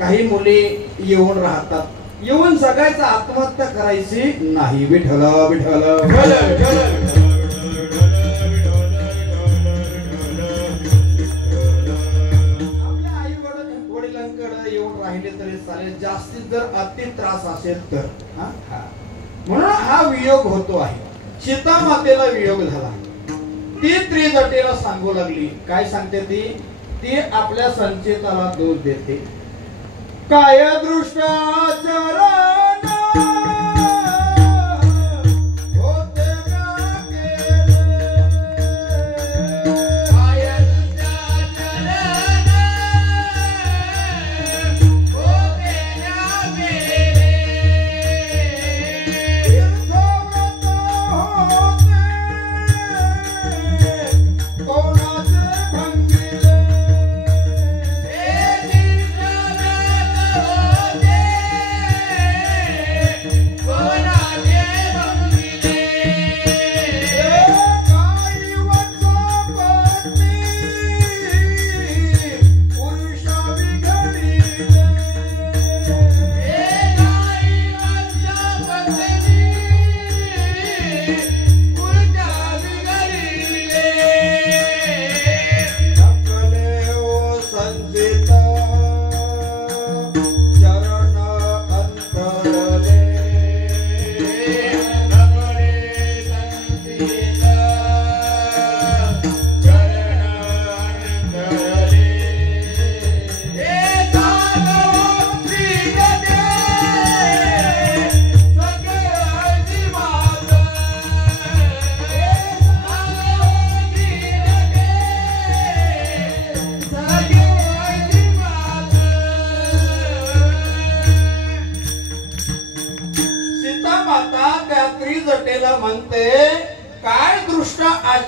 काही मुली येऊन राहतात, येऊन सगळ्याचा आत्महत्या करायची नाही. विठ्ठल विठ्ठल. राहिले तरी चालेल, जास्तीत जर अति त्रास असेल तर. म्हणून हा वियोग होतो आहे. सीता मातेला वियोग झाला. ती त्रिजटेला सांगू लागली. काय सांगते ती? ती आपल्या संचिताला दोष देते. काय दृष्टाचरण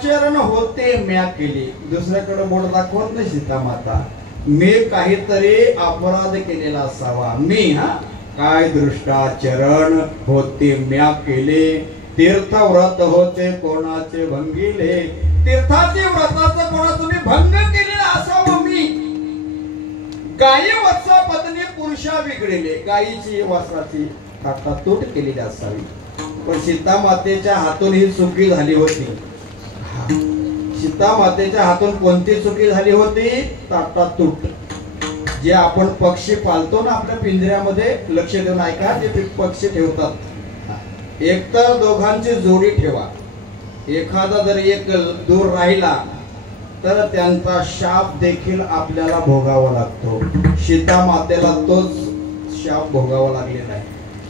चरण होते म्या केले. दुसऱ्याकडे बोट दाखवत नाही सीता माता. मी काहीतरी अपराध केलेला असावा. मी काय दृष्टाचरण होते म्या केले. तीर्थ व्रत होते कोणाचे भंगिले. तीर्थाचे व्रताचं कोणा तुम्ही भंग केलेला असावं मी. गायी वत्सा पत्नी पुरुषा बिघडले. गायीची वस्त्राची तूट केलेली असावी. पण सीता मातेच्या हातून ही चुकी झाली होती. सीता मातेच्या हातून कोणती चुकी झाली होती? तूट. जे आपण पक्षी पालतो ना आपल्या पिंजऱ्यामध्ये, लक्ष देऊन ऐका, जे पक्षी ठेवतात, एकतर दोघांची जोडी ठेवा. एखादा जर एक दूर राहिला तर त्यांचा शाप देखील आपल्याला भोगावा लागतो. सीता मातेला तोच शाप भोगावा लागलेला आहे.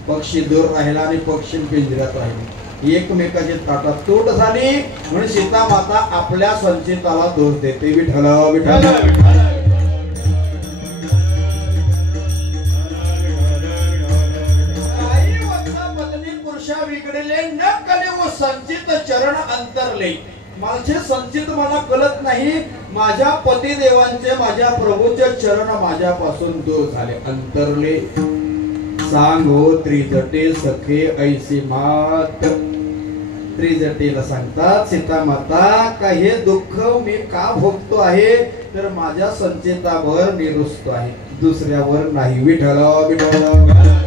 पक्षी दूर राहिला आणि पक्षी पिंजऱ्यात राहिले. एकमेकाची ताटातूट झाली म्हणून सीता माता आपल्या संचिताला दोष देते. विठ्ठल विठ्ठल. बिघडले न कले व संचित चरण अंतरले. माझे संचित मला कळत नाही. माझ्या पतिदेवांचे, माझ्या प्रभूचे चरण माझ्यापासून दूर झाले, अंतरले. सांगो त्रिजटे सखे ऐसी मात. त्रिजटेला सांगतात सीता माता का हे दुःख मी का भोगतो आहे तर माझ्या संचितावर मी रुसतो आहे, दुसऱ्यावर नाही. विठ्ठल विठ्ठल.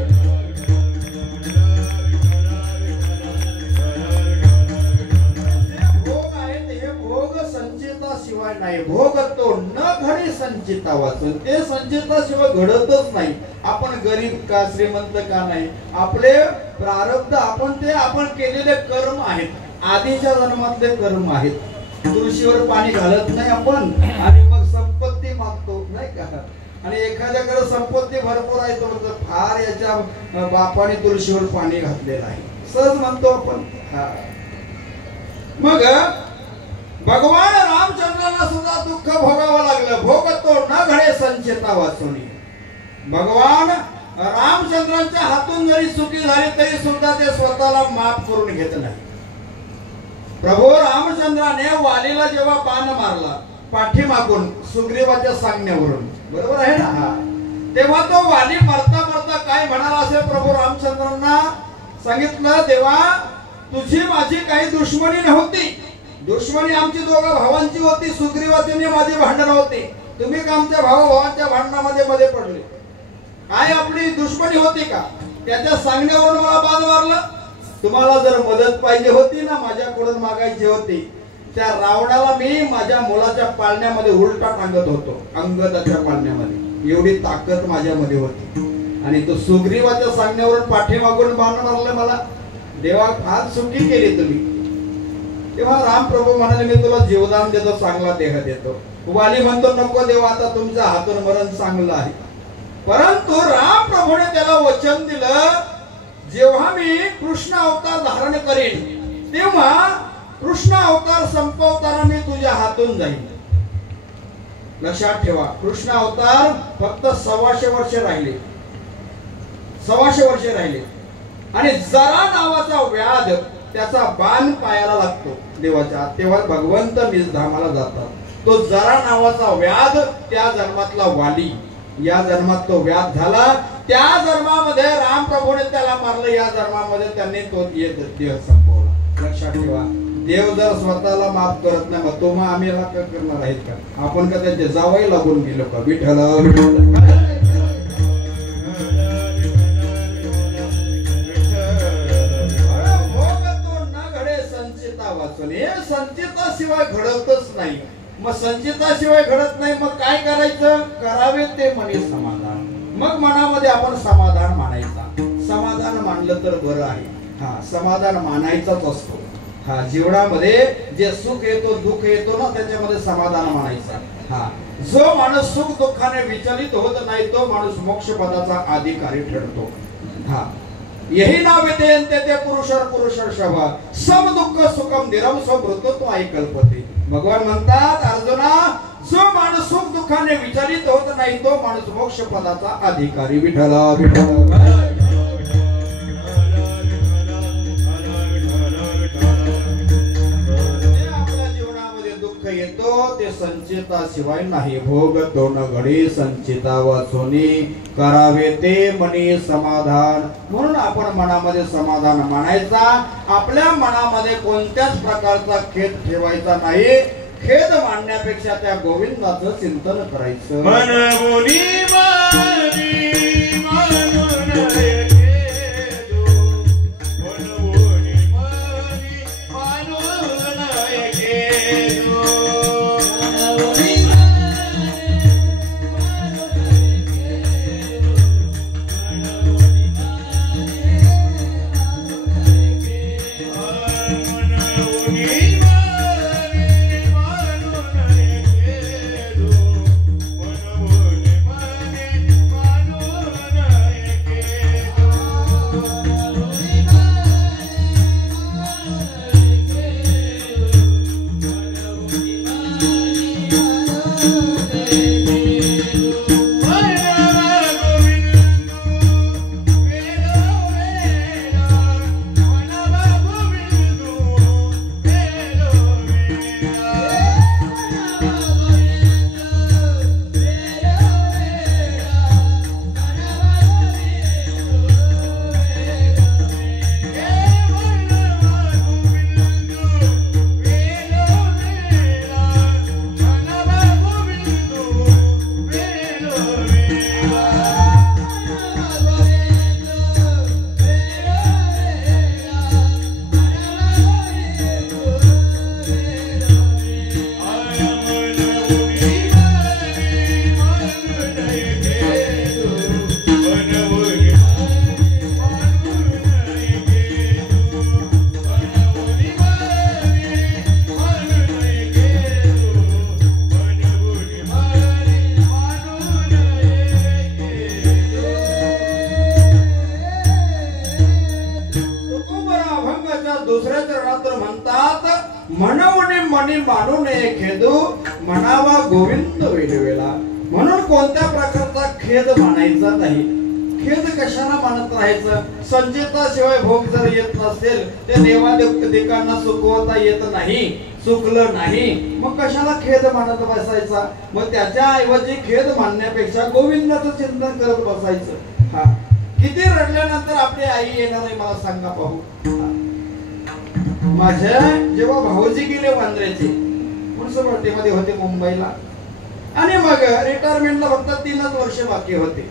नाही भोग तो न घडे संचिता वाचून. ते संचिताशिवाय घडतच नाही. आपण गरीब का श्रीमंत का नाही, आपले प्रारब्ध आपण केलेले कर्म आहेत, आधीच्या जन्मातले कर्म आहेत. तुळशीवर पाणी घालत नाही आपण आणि मग संपत्ती मागतो नाही का. आणि एखाद्याकडे संपत्ती भरपूर आहे तो फार याच्या बापाने तुळशीवर पाणी घातलेलं आहे, सहज म्हणतो आपण. मग भगवान रामचंद्रांना सुद्धा दुःख भोगावं लागलं. भोगतो न घडे संचिता वाचुनी. भगवान रामचंद्रांच्या हातून जरी चुकी झाली तरी सुद्धा ते स्वतःला माफ करून घेत नाही. प्रभू रामचंद्राने वालीला जेव्हा बाण मारला पाठीमागून सुग्रीवाच्या सांगण्यावरून, बरोबर आहे ना, तेव्हा तो वाली मरता मरता काय म्हणाला असेल प्रभू रामचंद्रांना सांगितलं, देवा तुझी माझी काही दुश्मनी नव्हती. दुश्मनी आमची दोघा भावांची होती. सुग्रीवाची माझी भांडण होती. तुम्ही का आमच्या भावांच्या भांडणामध्ये मध्ये पडले? काय आपली दुश्मनी होती का? त्याच्या सांगण्यावरून मला बाण मारलं. तुम्हाला जर मदत पाहिजे होती ना, माझ्याकडून मागायची होती, त्या रावणाला मी माझ्या मुलाच्या पाळण्यामध्ये उलटा टांगत होतो, अंगदाच्या पाळण्यामध्ये. एवढी ताकद माझ्यामध्ये होती. आणि तो सुग्रीवाच्या सांगण्यावरून पाठीमागून बाण मारलं मला. देवा फार चुकी केली तुम्ही. तेव्हा राम प्रभू म्हणाले मी तुला जीवदान देतो, चांगला देह देतो. वाली म्हणतो नको देवा, आता तुमच्या हातून मरण चांगलं आहे. परंतु राम प्रभूने त्याला वचन दिलं, जेव्हा मी कृष्ण अवतार धारण करीन तेव्हा कृष्ण अवतार संपवताना मी तुझ्या हातून जाईन. लक्षात ठेवा, कृष्ण अवतार फक्त 125 वर्ष राहिले. 125 वर्ष राहिले. आणि जरा नावाचा व्याध त्याचा बाण पायाला लागतो देवाच्या. तेव्हा भगवंत निजधामाला जातात. तो जरा नावाचा व्याध त्या जन्मातला वाली, या जन्मात तो व्याध झाला. त्या जन्मामध्ये राम प्रभूने त्याला मारलं. या जन्मामध्ये त्यांनी तो देह संपवला. लक्षात ठेवा, देव जर स्वतःला माफ करत नाही मग तो मग आम्ही करणार आहेत का? आपण का त्यांचे जावई लागून गेलो का? विठ्ठल संचिताशिवाय घडतच नाही. मग संचिताशिवाय घडत नाही, मग काय करायचं? करावे ते मनी समाधान. मग मनामध्ये आपण समाधान मानायचा. समाधान मानलं तर बरं आहे. समाधान मानायचाच असतो. जीवनामध्ये जे सुख येतो दुःख येतो ना, त्याच्यामध्ये समाधान मानायचा. जो माणूस सुख दुःखाने विचलित होत नाही तो माणूस मोक्ष पदाचा अधिकारी ठरतो. यही नाव ते पुरुषर पुरुषर्षभ सम दुःख सुखम निरम स्वमृतत्व ऐकल्पते. भगवान म्हणतात अर्जुना, जो माणूस सुख दुःखाने विचलित होत नाही तो माणूस मोक्ष पदाचा अधिकारी. विठ्ठल विठ्ठल. घेतो ते संचिता शिवाय नाही भोग दोन घडी संचिता वाचोनी करावे ते मनी समाधान. म्हणून आपण मनामध्ये समाधान मानायचा. आपल्या मनामध्ये कोणत्याच प्रकारचा खेद ठेवायचा नाही. खेद मांडण्यापेक्षा त्या गोविंदाचं चिंतन करायचं. मन मुनी मानी मानून दुसऱ्या चरणात म्हणतात म्हणून मनी मानू नये खेदू म्हणावा गोविंद वेळवेळा. म्हणून कोणत्या प्रकारचा खेद मानायचा नाही. खेद कशाला मानत राहायचं. संचिताशिवाय भोग जर येत नसेल ते देवादेवतांना सुखवता येत नाही, चुकलं नाही, मग कशाला खेद मानत बसायचा. मग त्याच्या ऐवजी खेद मानण्यापेक्षा गोविंदाचं चिंतन करत बसायचं. हा किती रडल्यानंतर आपली आई येणार आहे मला सांगा पाहू. माझ्या जेव्हा भाऊजी गेले वांद्र्याचे म्युनिसिपालिटीमध्ये होते मुंबईला आणि मग रिटायरमेंटला फक्त 3च वर्ष बाकी होते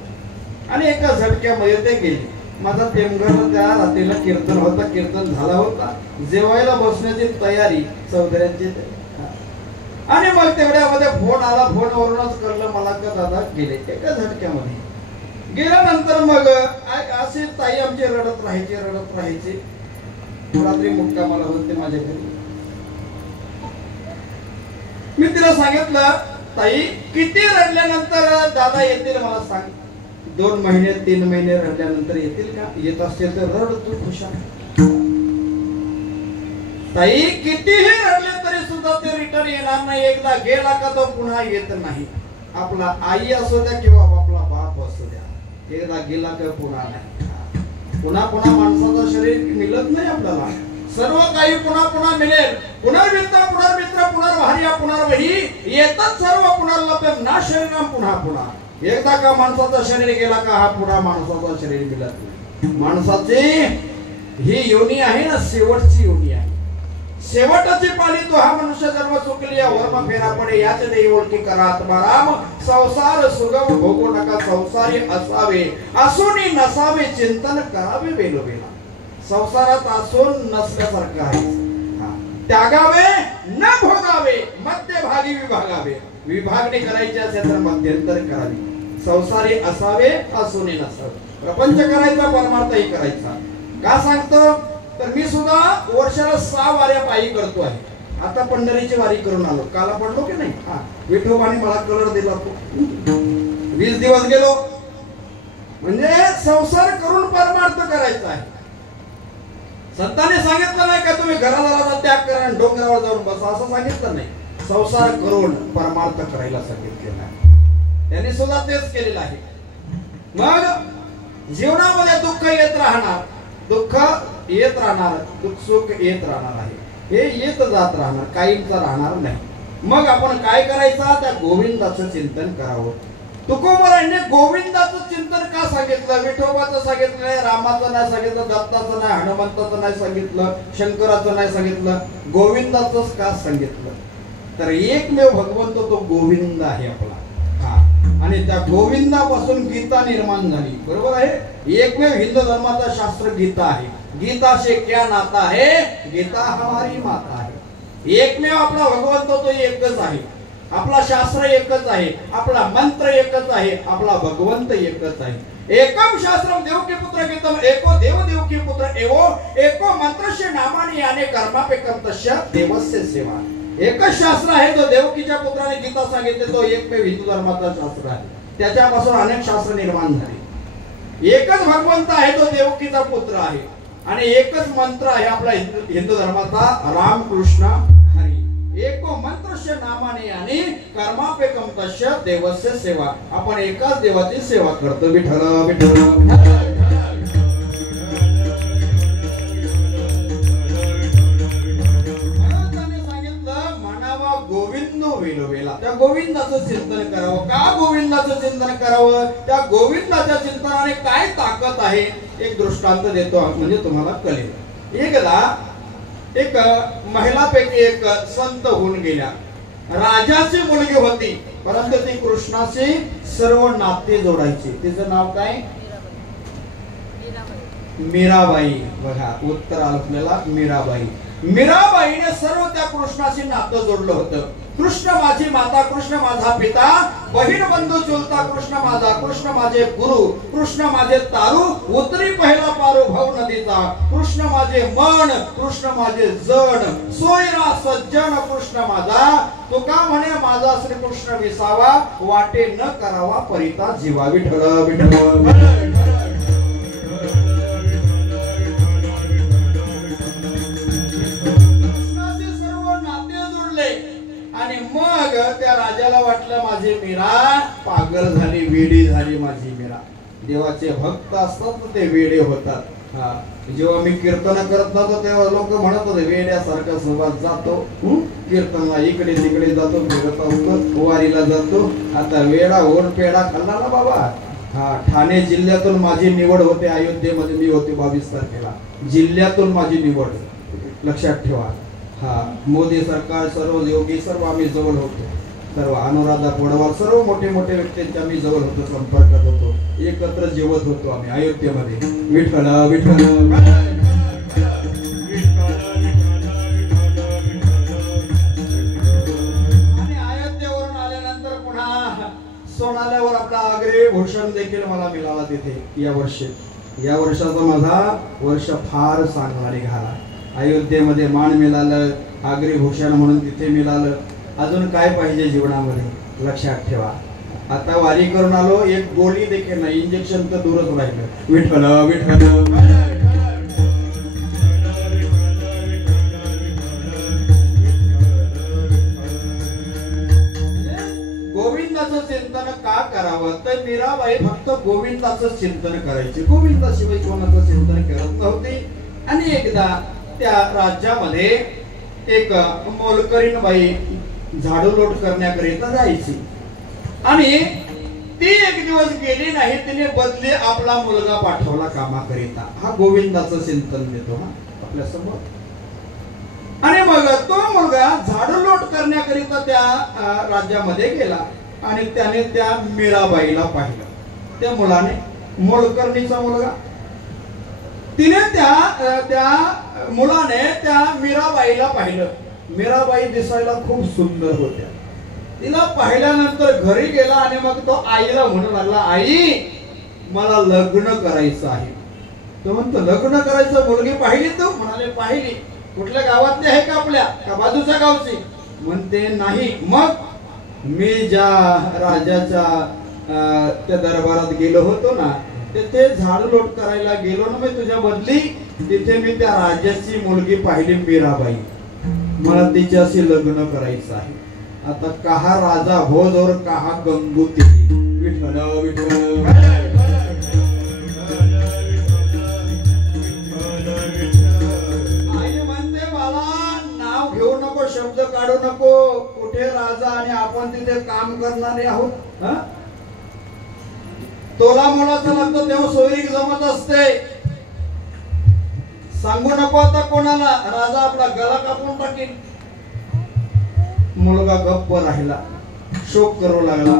आणि एका झटक्यामध्ये ते गेले. माझा टेमघरला त्या रात्रीला कीर्तन होता, कीर्तन झाला होता, जेवायला बसण्याची तयारी चौधऱ्यांची. आणि मग तेवढ्यामध्ये फोन आला, फोनवरूनच कळलं मला का दादा गेले एका झटक्यामध्ये. गेल्यानंतर मग असे ताई आमचे रडत राहायचे. रात्री मुक्कामाला होते माझ्या घरी. मी तिला सांगितलं ताई किती रडल्यानंतर दादा येतील मला सांग. 2 महिने 3 महिने रडल्यानंतर येतील का. येत असतील तर रड तू खुशाल. ताई कितीही रडले तरी सुद्धा ते रिटर्न येणार नाही. एकदा गेला का तो पुन्हा येत नाही. आपला आई असू द्या किंवा आपला बाप असू द्या, एकदा गेला का पुन्हा नाही. पुन्हा माणसाचं शरीर मिळत नाही आपल्याला. सर्व काही पुन्हा मिळेल. पुनर्मित्र पुनर्भार्या पुनर्वही येतात सर्व पुनर्लभ्य ना शरीरम पुन्हा. एकदा का माणसाचं शरीर गेला का हा पुन्हा माणसाचं शरीर मिळत नाही. माणसाची ही योनी आहे ना शेवटची योनी आहे. शेवटची पाळी तो हा मनुष्य जन्म चुकली वर्म फेरा पडे याच देई ओळखी करा आत्माराम. संसार सुगम भोगू नका संसारी असावे असूनी नसावे चिंतन करावे वेलोवेला. संसारात असून नसल्यासारखं आहे. त्यागावे न भोगावे मध्यभागी विभागावे. विभागणी करायची असेल तर मध्यंतर करावी. संसारी असावे असूनी नसावे. प्रपंच करायचा परमार्थही करायचा. का सांगतो तर मी सुद्धा वर्षाला 6 वाऱ्या पायी करतो आहे. आता पंढरीची वारी करून आलो. काला पडलो की नाही. विठोबाने मला कलर दिला. 20 दिवस गेलो. म्हणजे संसार करून परमार्थ करायचा आहे. संतांनी सांगितलं नाही का तुम्ही घराला त्याग करा आणि डोंगरावर जाऊन बसा असं सांगितलं नाही. संसार करून परमार्थ करायला सांगितलेलं आहे. त्यांनी सुद्धा तेच केलेलं आहे. मग जीवनामध्ये दुःख येत राहणार, दुःख येत राहणार, दुःख सुख येत राहणार आहे. हे येत जात राहणार, कायमचा राहणार नाही. मग आपण काय करायचं, त्या गोविंदाचं चिंतन करावं. तुकोबरांनी गोविंदाचं चिंतन का सांगितलं? विठोबाचं सांगितलं नाही, रामाचं नाही सांगितलं, दत्ताचं नाही, हनुमंताचं नाही सांगितलं, शंकराचं नाही सांगितलं, गोविंदाचंच का सांगितलं? तर एकमेव भगवंत तो गोविंद आहे आपला. आणि त्या गोविंदापासून गीता निर्माण झाली. बरोबर आहे. एकमेव हिंदू धर्माचा शास्त्र गीता आहे. गीता से क्या नाता है, गीता हमारी माता है. एकमेव आपला भगवंत तो एकच आहे. आपला शास्त्र एकच आहे, आपला मंत्र एकच आहे, आपला भगवंत एकच आहे. एकम शास्त्रम देवकी पुत्र गीतम एको देव देवकी पुत्र एवो एको मंत्रस्य नामानि याने कर्मापेकम तस्य देवस्य सेवा. एकच शास्त्र आहे, जो देवकीच्या पुत्राने गीता सांगितले, तो एकमेव हिंदू धर्माचा शास्त्र आहे. त्याच्यापासून अनेक शास्त्र निर्माण झाले. एकच भगवंत आहे, तो देवकीचा पुत्र आहे. आणि एकच मंत्र आहे आपला हिंदू धर्माचा, राम कृष्ण हरी. एको मंत्रस्य नामाने आणि कर्मापेकम तस्य देवस्य सेवा. आपण एकाच देवाची सेवा करतो. विठ्ठल विठ्ठल. त्या गोविंदाचं चिंतन करावं. का गोविंदाचं चिंतन करावं? त्या गोविंदाच्या चिंतनाने काय ताकद आहे, एक दृष्टांत देतो म्हणजे तुम्हाला कळेल. एकदा एक महिलापैकी एक संत होऊन गेल्या. राजाची मुलगी होती, परंतु ती कृष्णाशी सर्व नाते जोडायची. तिचं नाव काय? मीराबाई. बघा उत्तर आलं आपल्याला, मीराबाई. मीराबाईने सर्व त्या कृष्णाशी नातं जोडलं होतं. कृष्ण माझी माता, कृष्ण माझा पिता, बहीण बंधू चुलता, कृष्ण माझा, कृष्ण माझे गुरु, कृष्ण माझे तारू, उतरी पहिला पारू भाऊ नदीचा, कृष्ण माझे मन, कृष्ण माझे जण, सोयरा सज्जन कृष्ण माझा. तुका म्हणे माझा श्री कृष्ण विसावा, वाटे न करावा परिता जीवा. विठ्ठल विठ्ठल. आणि मग त्या राजाला वाटलं माझी मीरा पागल झाली, वेडी झाली माझी मीरा. देवाचे भक्त असतात ते वेडे होतात. जेव्हा मी कीर्तन करत नव्हतो तेव्हा लोक म्हणत होते वेड्यासारखा सोबत जातो, कीर्तनला इकडे तिकडे जातो, फिरत असतो, वारीला जातो. आता वेडा होऊन पेडा खाल्ला ना बाबा. ठाणे जिल्ह्यातून माझी निवड होते. अयोध्येमध्ये मी होते 22 तारखेला. जिल्ह्यातून माझी निवड, लक्षात ठेवा. मोदी सरकार, सर्व योगी, सर्व आम्ही जवळ होतो. सर्व अनुराधा पोडवाल, सर्व मोठे मोठे व्यक्तींच्या आम्ही जवळ होतो, संपर्कात होतो, एकत्र जेवत होतो आम्ही अयोध्येमध्ये. विठ्ठल विठ्ठल. आणि अयोध्येवरून आल्यानंतर पुन्हा सोनाल्यावर आपला आग्रे भूषण देखील मला मिळाला तिथे या वर्षी. या वर्षाचा माझा वर्ष फार चांगला निघाला. अयोध्येमध्ये मान मिळालं, आग्रे भूषण म्हणून तिथे मिळालं. अजून काय पाहिजे जीवनामध्ये, लक्षात ठेवा. आता वारी करून आलो, एक गोळी देखील नाही, इंजेक्शन तर दूरच राहिलं. विठ्ठल विठ्ठल. गोविंदाचं चिंतन का करावं? तर मीराबाई फक्त गोविंदाचं चिंतन करायची, गोविंदाशिवाय कोणाचं चिंतन करत नव्हती. आणि एकदा त्या राज्यामध्ये एक मोलकरीण बाई झाडू लोट करण्याकरिता जायची. आणि ती एक दिवस गेली नाही, तिने बदली आपला मुलगा पाठवला कामाकरिता. हा गोविंदाचं चिंतन देतो आपल्या समोर. आणि मग तो मुलगा झाडू लोट करण्याकरिता त्या राज्यामध्ये गेला आणि त्याने त्या मीराबाईला पाहिलं. त्या मुलाने, मोलकर्णीचा मुलगा, तिने त्या मुलाने त्या मीराबाईला पाहिलं. मीराबाई दिसायला खूप सुंदर होत्या. तिला पाहिल्यानंतर घरी गेला आणि मग तो आईला म्हणू लागला, आई मला लग्न करायचं आहे. तो म्हणतो लग्न करायचं, मुलगी पाहिली? तू म्हणाले पाहिली. कुठल्या गावातली आहे का आपल्या, का बाजूच्या गावची? म्हणते नाही. मग मी ज्या राजाच्या त्या दरबारात गेलो होतो ना, तिथे झाडू लोट करायला गेलो ना मी तुझ्या बदली, तिथे मी त्या राजाची मुलगी पाहिली मीराबाई. मला तिच्याशी लग्न करायचं आहे. आता कहा राजा हो जोर कहा गंगू तेरी. विठ्ठल विठ्ठल. आई म्हणते मला नाव घेऊ नको, शब्द काढू नको, मोठे राजा आणि आपण तिथे काम करणारे आहोत. तोला मोलाचं लागतं तेव्हा सोयरीक जमत असते. सांगू नको आता कोणाला, राजा आपला गळा कापून टाकेल. मुलगा गप्प राहिला, शोक करू लागला.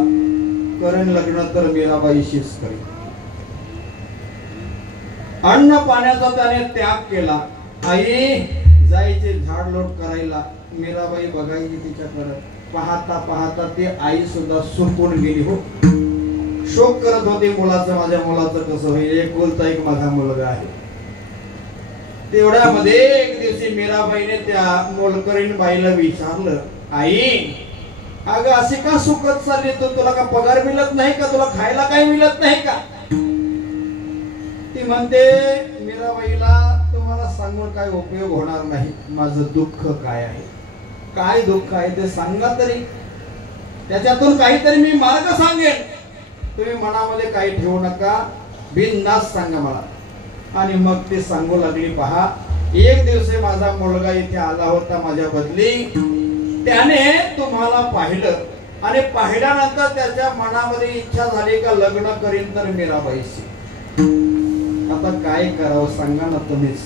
करेन लग्न तर मीराबाईशीच करेन. अन्न पाण्याचा त्याने त्याग केला. आई जायचे झाडलोट करायला, मीराबाई बघायची तिच्याकडे. पाहता पाहता ती आई सुद्धा सुकून गेली. हो, शोक करत होती मुलाचं, माझ्या मुलाचं कसं होईल, एकुलता एक माझा मुलगा आहे. तेवढ्यामध्ये एक दिवशी मीराबाईने त्या मोलकरीण बाईला विचारलं, आई अगं अशी का सुकत चालली तू, तुला का पगार मिळत नाही का, तुला खायला काही मिळत नाही का? ती म्हणते मीराबाईला तुम्हाला सांगून काय उपयोग होणार नाही, माझं दुःख काय आहे. काय दुःख आहे ते सांगा तरी, त्याच्यातून काहीतरी मी मार्ग सांगेन. तुम्ही मनामध्ये काही ठेवू नका, बिनधास्त सांगा मला. आणि मग ते सांगू लागली, पहा एक दिवशी माझा मुलगा इथे आला होता माझ्या बदली. त्याने तुम्हाला पाहिलं आणि पाहिल्यानंतर त्याच्या मनामध्ये इच्छा झाली का लग्न करीन तर मीराबाईशी. आता काय करावं सांगा ना तुम्हीच.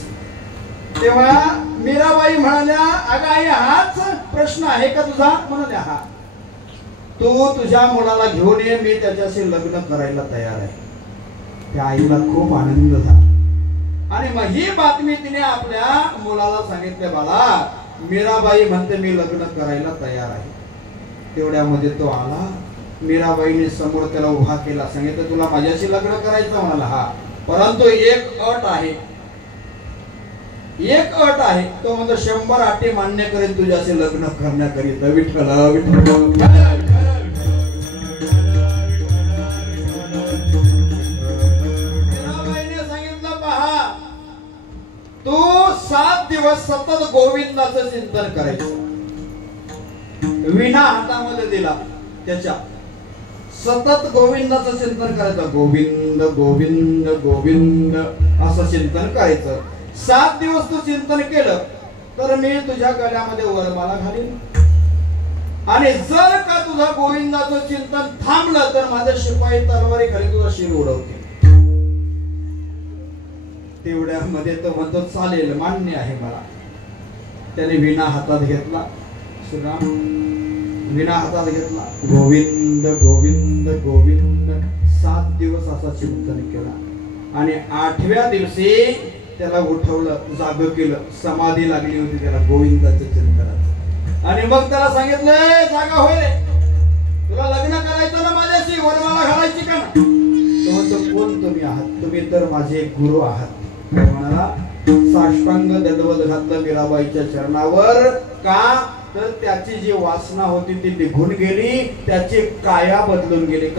तेव्हा मीराबाई म्हणाल्या, अगं आई हाच प्रश्न आहे का तुझा? म्हणाल्या हा. तू तुझ्या मुलाला घेऊन ये, मी त्याच्याशी लग्न करायला तयार आहे. त्या आईला खूप आनंद झाला आणि मग ही बातमी तिने आपल्या मुलाला सांगितले, बाळा मीराबाई म्हणते मी लग्न करायला तयार आहे. तेवढ्यामध्ये तो आला. मीराबाईने समोर त्याला उभा केला, सांगितलं तुला माझ्याशी लग्न करायचं? म्हणाला हा, परंतु एक अट आहे. एक अट आहे. तो म्हणजे 100 अटी मान्य करेन तुझ्याशी लग्न करण्याकरिता. विठ्ठल विठ्ठल. तू 7 दिवस सतत गोविंदाचं चिंतन करायचं. विणा हातामध्ये दिला त्याच्या, सतत गोविंदाचं चिंतन करायचं. गोविंद गोविंद गोविंद असं चिंतन करायचं. 7 दिवस तू चिंतन केलं तर मी तुझ्या गळ्यामध्ये वरमाला घालीन. आणि जर का तुझं गोविंदाचं चिंतन थांबलं तर माझ्या शिपाई तलवारी खाली तुझा शिर उडवते. तेवढ्यामध्ये तो म्हणतो चालेल, मान्य आहे मला. त्याने विणा हातात घेतला. श्रीराम विणा हातात घेतला. गोविंद गोविंद गोविंद 7 दिवस असा चिंतन केला. आणि 8व्या दिवशी त्याला उठवलं, जाग केलं. समाधी लागली होती त्याला गोविंदाच्या चिंतनात. आणि मग त्याला सांगितलं, जागा होय रे, तुला लग्न करायचं ना माझ्याशी, वरमाला घालायची का ना? तो म्हणतो कोण तुम्ही आहात? तुम्ही तर माझे गुरु आहात. म्हणाला साष्टांग दंडवत घातलं मीराबाईच्या चरणावर. का तर त्याची जी वासना होती ती निघून गेली, त्याची काया बदलून गेली.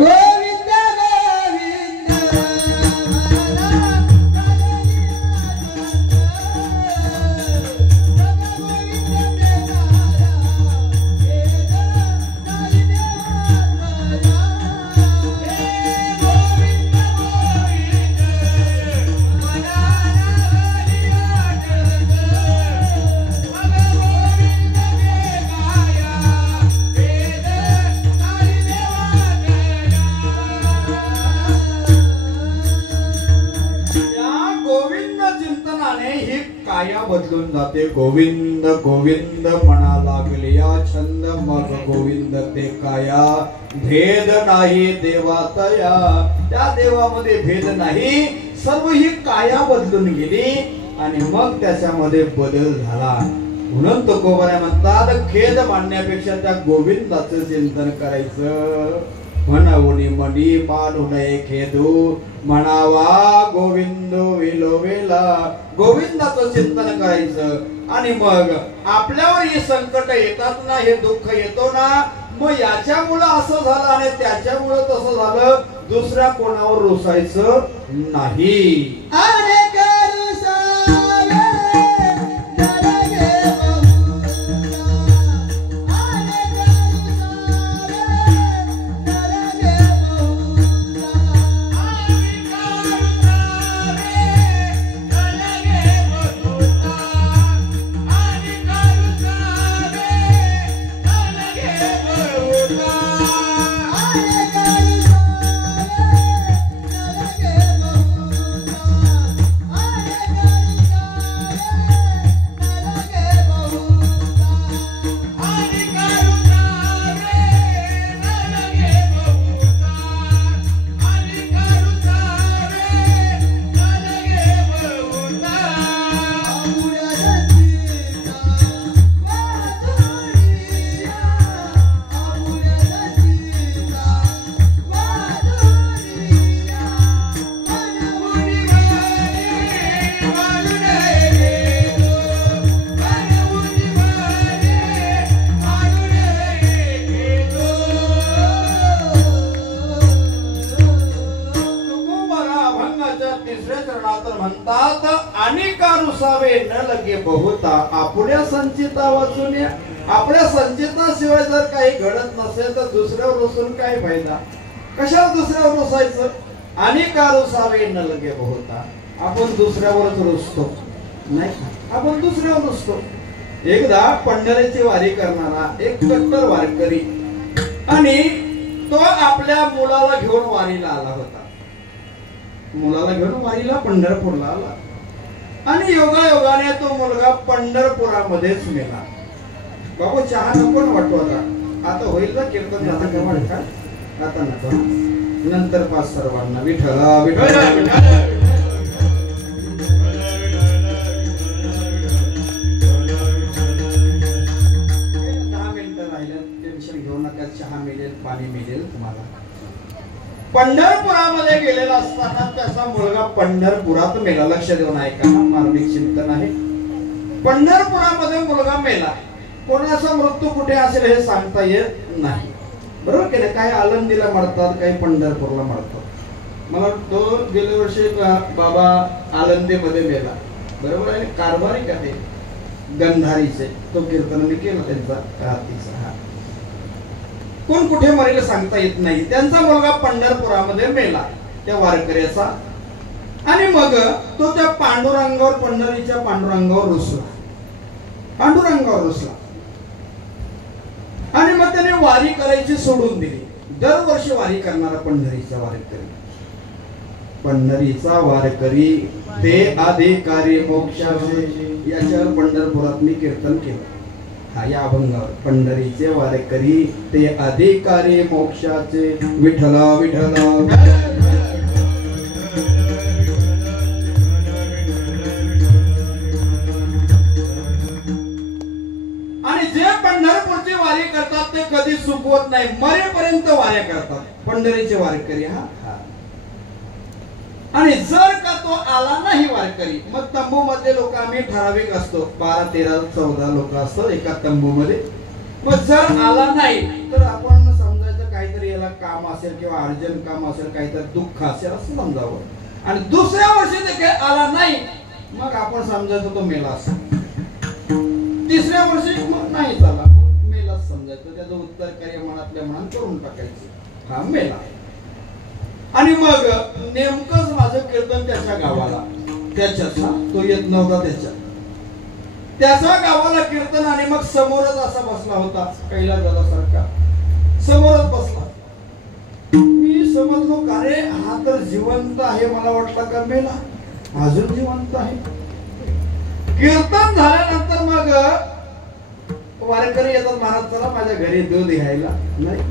काया बदलून जाते. गोविंद गोविंद म्हणा लागले या छंद, मग गोविंद ते काया. भेद नाही देवातया, त्या देवामध्ये भेद नाही. सर्व ही काया बदलून गेली आणि मग त्याच्यामध्ये बदल झाला. म्हणून तो गोवाऱ्या म्हणतात, खेद मांडण्यापेक्षा त्या गोविंदाचं चिंतन करायचं. म्हणून मनी मानू नये खेदू, म्हणावा गोविंद विलोवेला. गोविंदाचं चिंतन करायचं आणि मग आपल्यावर हे संकट येतात ना, हे दुःख येतो ना, मग याच्यामुळं असं झालं आणि त्याच्यामुळं तसं झालं, दुसऱ्या कोणावर रुसायचं नाही. म्हणतात आणि का रुसावे न लगे बहुता. आपल्या संचिता वाचून आपल्या संचिताशिवाय जर काही घडत नसेल तर दुसऱ्यावर रुसून काय फायदा. कशाला दुसऱ्यावर रुसायचं. आणि का रुसावे न लगे बहुता. आपण दुसऱ्यावरच रुसतो नाही, आपण दुसऱ्यावर रुसतो. एकदा पंढरीची वारी करणारा एक कट्टर वारकरी आणि तो आपल्या मुलाला घेऊन वारीला आला होता. मुलाला घेऊन वारीला पंढरपूरला आला आणि योगायोगाने तो मुलगा पंढरपुरामध्येच मेला. बाबू चहा नको वाटतो आता होईल ना कीर्तन जाता केव्हा का आता नको नंतर पाच सर्वांना विठ्ठला विठ्ठला विठ्ठला. 10 मिनिटं राहिले टेन्शन घेऊ नका. चहा मिळेल पाणी मिळेल तुम्हाला. पंढरपुरामध्ये गेलेला असताना त्याचा मुलगा पंढरपुरात मेला. लक्ष देऊन ऐका मार्मिक चिंतन आहे. पंढरपुरामध्ये मुलगा मेला. कोणाचा मृत्यू कुठे असेल हे सांगता येत नाही. बरोबर की नाही. काही आळंदीला मरतात काही पंढरपूरला मरतात. मला तो गेल्या वर्षी बाबा आळंदीमध्ये मेला. बरोबर आहे. कारभारी का ते गंधारीचे तो कीर्तनाने केला त्यांचा हातीचा. कोण कुठे मरेल सांगता येत नाही. त्यांचा मुलगा पंढरपुरामध्ये मेला त्या वारकऱ्याचा. आणि मग तो त्या पांडुरंगावर पंढरीच्या पांडुरंगावर रुसला. पांडुरंगावर रुसला आणि मग त्याने वारी करायची सोडून दिली. दरवर्षी वारी करणारा पंढरीचा वारकरी. पंढरीचा वारकरी ते अधिकारी मोक्षाचे याच्यावर पंढरपुरात मी कीर्तन केलं. हा या अभंगावर पंढरीचे वारकरी ते अधिकारी मोक्षाचे विठ्ठला विठ्ठला. आणि जे पंढरपूरची वारी करतात ते कधी चुकवत नाही. मरेपर्यंत वाऱ्या करतात पंढरीचे वारकरी. हा आणि जर का तो आला नाही वारकरी मग तंबू मध्ये लोक आम्ही ठराविक असतो 12, 13, 14 लोक असतो एका तंबू मध्ये. मग जर आला नाही तर आपण समजायचं काहीतरी याला काम असेल किंवा अर्जंट काम असेल काहीतरी दुःख असेल असं समजावं. आणि दुसऱ्या वर्षी देखील आला नाही मग आपण समजायचं तो मेला असेल. तिसऱ्या वर्षी मग नाही झाला मेलाच समजायचं. त्याचं उत्तर कार्य मनातल्या मनात करून टाकायचं. हा मेला. आणि मग नेमकंच माझं कीर्तन त्याच्या गावाला त्याच्याचा तो येत नव्हता त्याच्या गावाला कीर्तन. आणि मग समोरच असा बसला होता कैलासदादा सारखा समोरच बसला. मी समजलो का रे हा तर जिवंत आहे. मला वाटलं का मेला अजून जिवंत आहे. कीर्तन झाल्यानंतर मग वारकरी येतात. महाराज चला माझ्या घरी दूध घ्यायला. नाही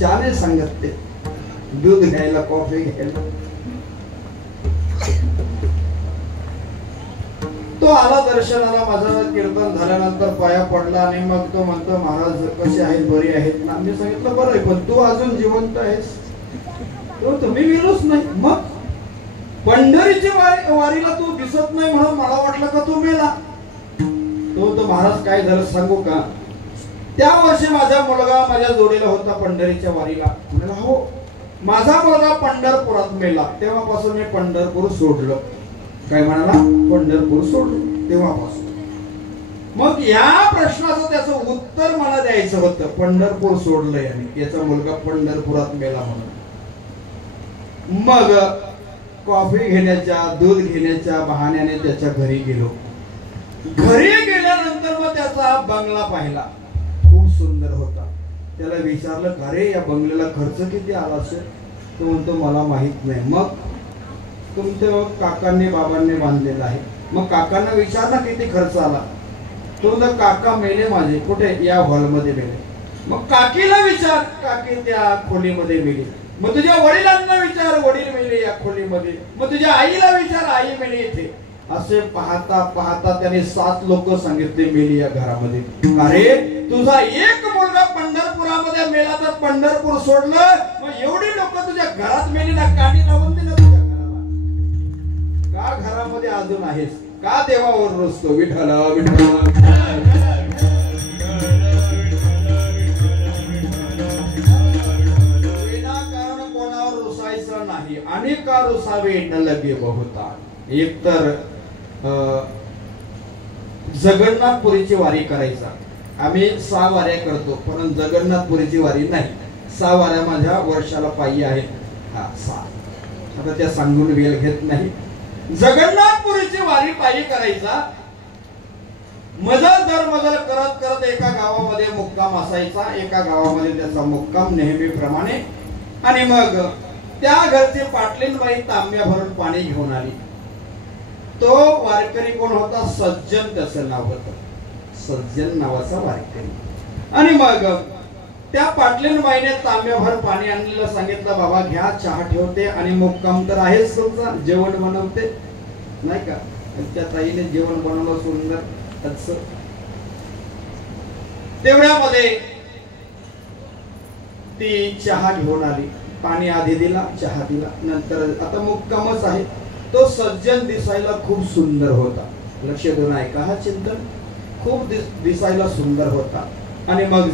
चहा नाही सांगत ते दूध घ्यायला कॉफी घ्यायला. तो आला दर्शनाला. माझं कीर्तन झाल्यानंतर पाया पडला आणि मग तो म्हणतो महाराज कसे आहेत बरे आहेत ना. मी सांगितलं बरं आहे पण तू अजून जिवंत आहेस. तो तुम्ही गेलोच नाही. मग पंढरीची वारीला तू दिसत नाही म्हणून मला वाटलं का तू मेला. तो महाराज काय झालं सांगू का. त्या वर्षी माझा मुलगा माझ्या जोडीला होता पंढरीच्या वारीला. म्हणाला हो माझा मुलगा पंढरपुरात मेला. तेव्हापासून मी पंढरपूर सोडलं. काय म्हणाला पंढरपूर सोडलं तेव्हापासून. मग या प्रश्नाचं त्याचं उत्तर मला द्यायचं होतं. पंढरपूर सोडलंय आणि याचा मुलगा पंढरपुरात मेला म्हणून. मग कॉफी घेण्याच्या दूध घेण्याच्या बहाण्याने त्याच्या घरी गेलो. घरी गेल्यानंतर मग त्याचा बंगला पाहिला. खूप सुंदर होता. त्याला विचारलं का रे या बंगल्याला खर्च किती आला असेल. तो म्हणतो मला माहित नाही. मग तुमच्या काकांनी बाबांनी बांधलेला आहे. मग काकांना विचारला किती खर्च आला. तो म्हणतो काका मेले माझे. कुठे या हॉलमध्ये मेले. मग काकीला विचार काकी त्या खोलीमध्ये मेली. मग तुझ्या वडिलांना विचार वडील मेले या खोलीमध्ये. मग तुझ्या आईला विचार आई मेली इथे. असे पाहता पाहता त्याने 7 लोक सांगितले मेली या घरामध्ये. अरे तुझा एक मुलगा पंढरपुरामध्ये मेला तर पंढरपूर सोडलं. मग एवढी लोक तुझ्या घरात मेली ना. काठी लावून दिलं तुझ्या घराला. का घरामध्ये अजून आहेस. का देवावर रुसतो. विठ्ठला विठ्ठला. विनाकारण कोणावर रुसायचं नाही. आणि का रुसावे न लगे बहुता. एक तर जगन्नाथपुरीची वारी करायचा. आम्ही 6 वाऱ्या करतो, पण जगन्नाथपुरीची वारी नाही. 6 वाऱ्या माझ्या वर्षाला पायी आहेत. हा 6. आता त्या सांगून वेळ घेत नाही. जगन्नाथपुरीची वारी पायी करायचा. मजल दर मजल करत करत एका गावामध्ये मुक्काम असायचा. एका गावामध्ये त्याचा मुक्काम नेहमीप्रमाणे. आणि मग त्या घरची पाटलीनबाई तांब्या भरून पाणी घेऊन आली. तो वारकरी कोण होता? सज्जन त्याचं नाव होतं. सज्जन नावाचा वारकरी. आणि मग त्या पाटलीनबाईने तांब्याभर पाणी आणलेलं सांगितलं, बाबा घ्या, चहा ठेवते आणि मुक्काम तर आहेच तुमचा, जेवण बनवते नाही का. त्या ताईने जेवण बनवलं सुंदर असं. तेवढ्यामध्ये ती चहा घेऊन आली. पाणी आधी दिला, चहा दिला, नंतर आता मुक्कामच आहे. तो सज्जन दिसायला खूप सुंदर होता. लक्ष देऊन ऐका हा चिंतन. खूप दिसायला सुंदर होता. आणि मग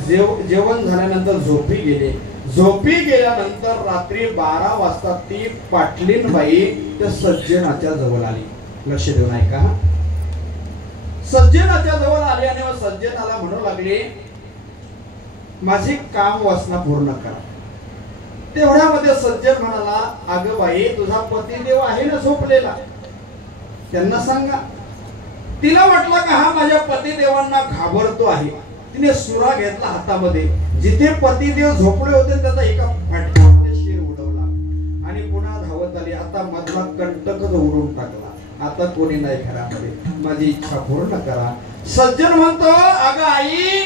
जेवण झाल्यानंतर झोपी गेले. झोपी गेल्यानंतर रात्री 12 वाजता ती पाटलीनबाई त्या सज्जनाच्या जवळ आली. लक्ष देऊन ऐका. सज्जनाच्या जवळ आली आणि मग सज्जनाला म्हणू लागली, माझी काम वासना पूर्ण करा. तेवढ्यामध्ये सज्जन म्हणाला, अगं बाई, तुझा पतिदेव आहे ना झोपलेला, त्यांना सांगा. तिला वाटलं का हा माझ्या पतिदेवांना घाबरतो आहे. तिने सुरा घेतला हातामध्ये. जिथे पतिदेव झोपले होते त्याचा एका फटक्यामध्ये शिर उडवला आणि पुन्हा धावत आली. आता मधला कंटकच उडून टाकला. आता कोणी नाही घरामध्ये, माझी इच्छा पूर्ण करा. सज्जन म्हणतो, अगं आई,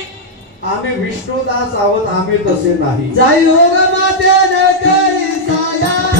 आम्ही विष्णुदास आहोत, आम्ही तसे नाही. जाई हो ग मात्याने करी सायास,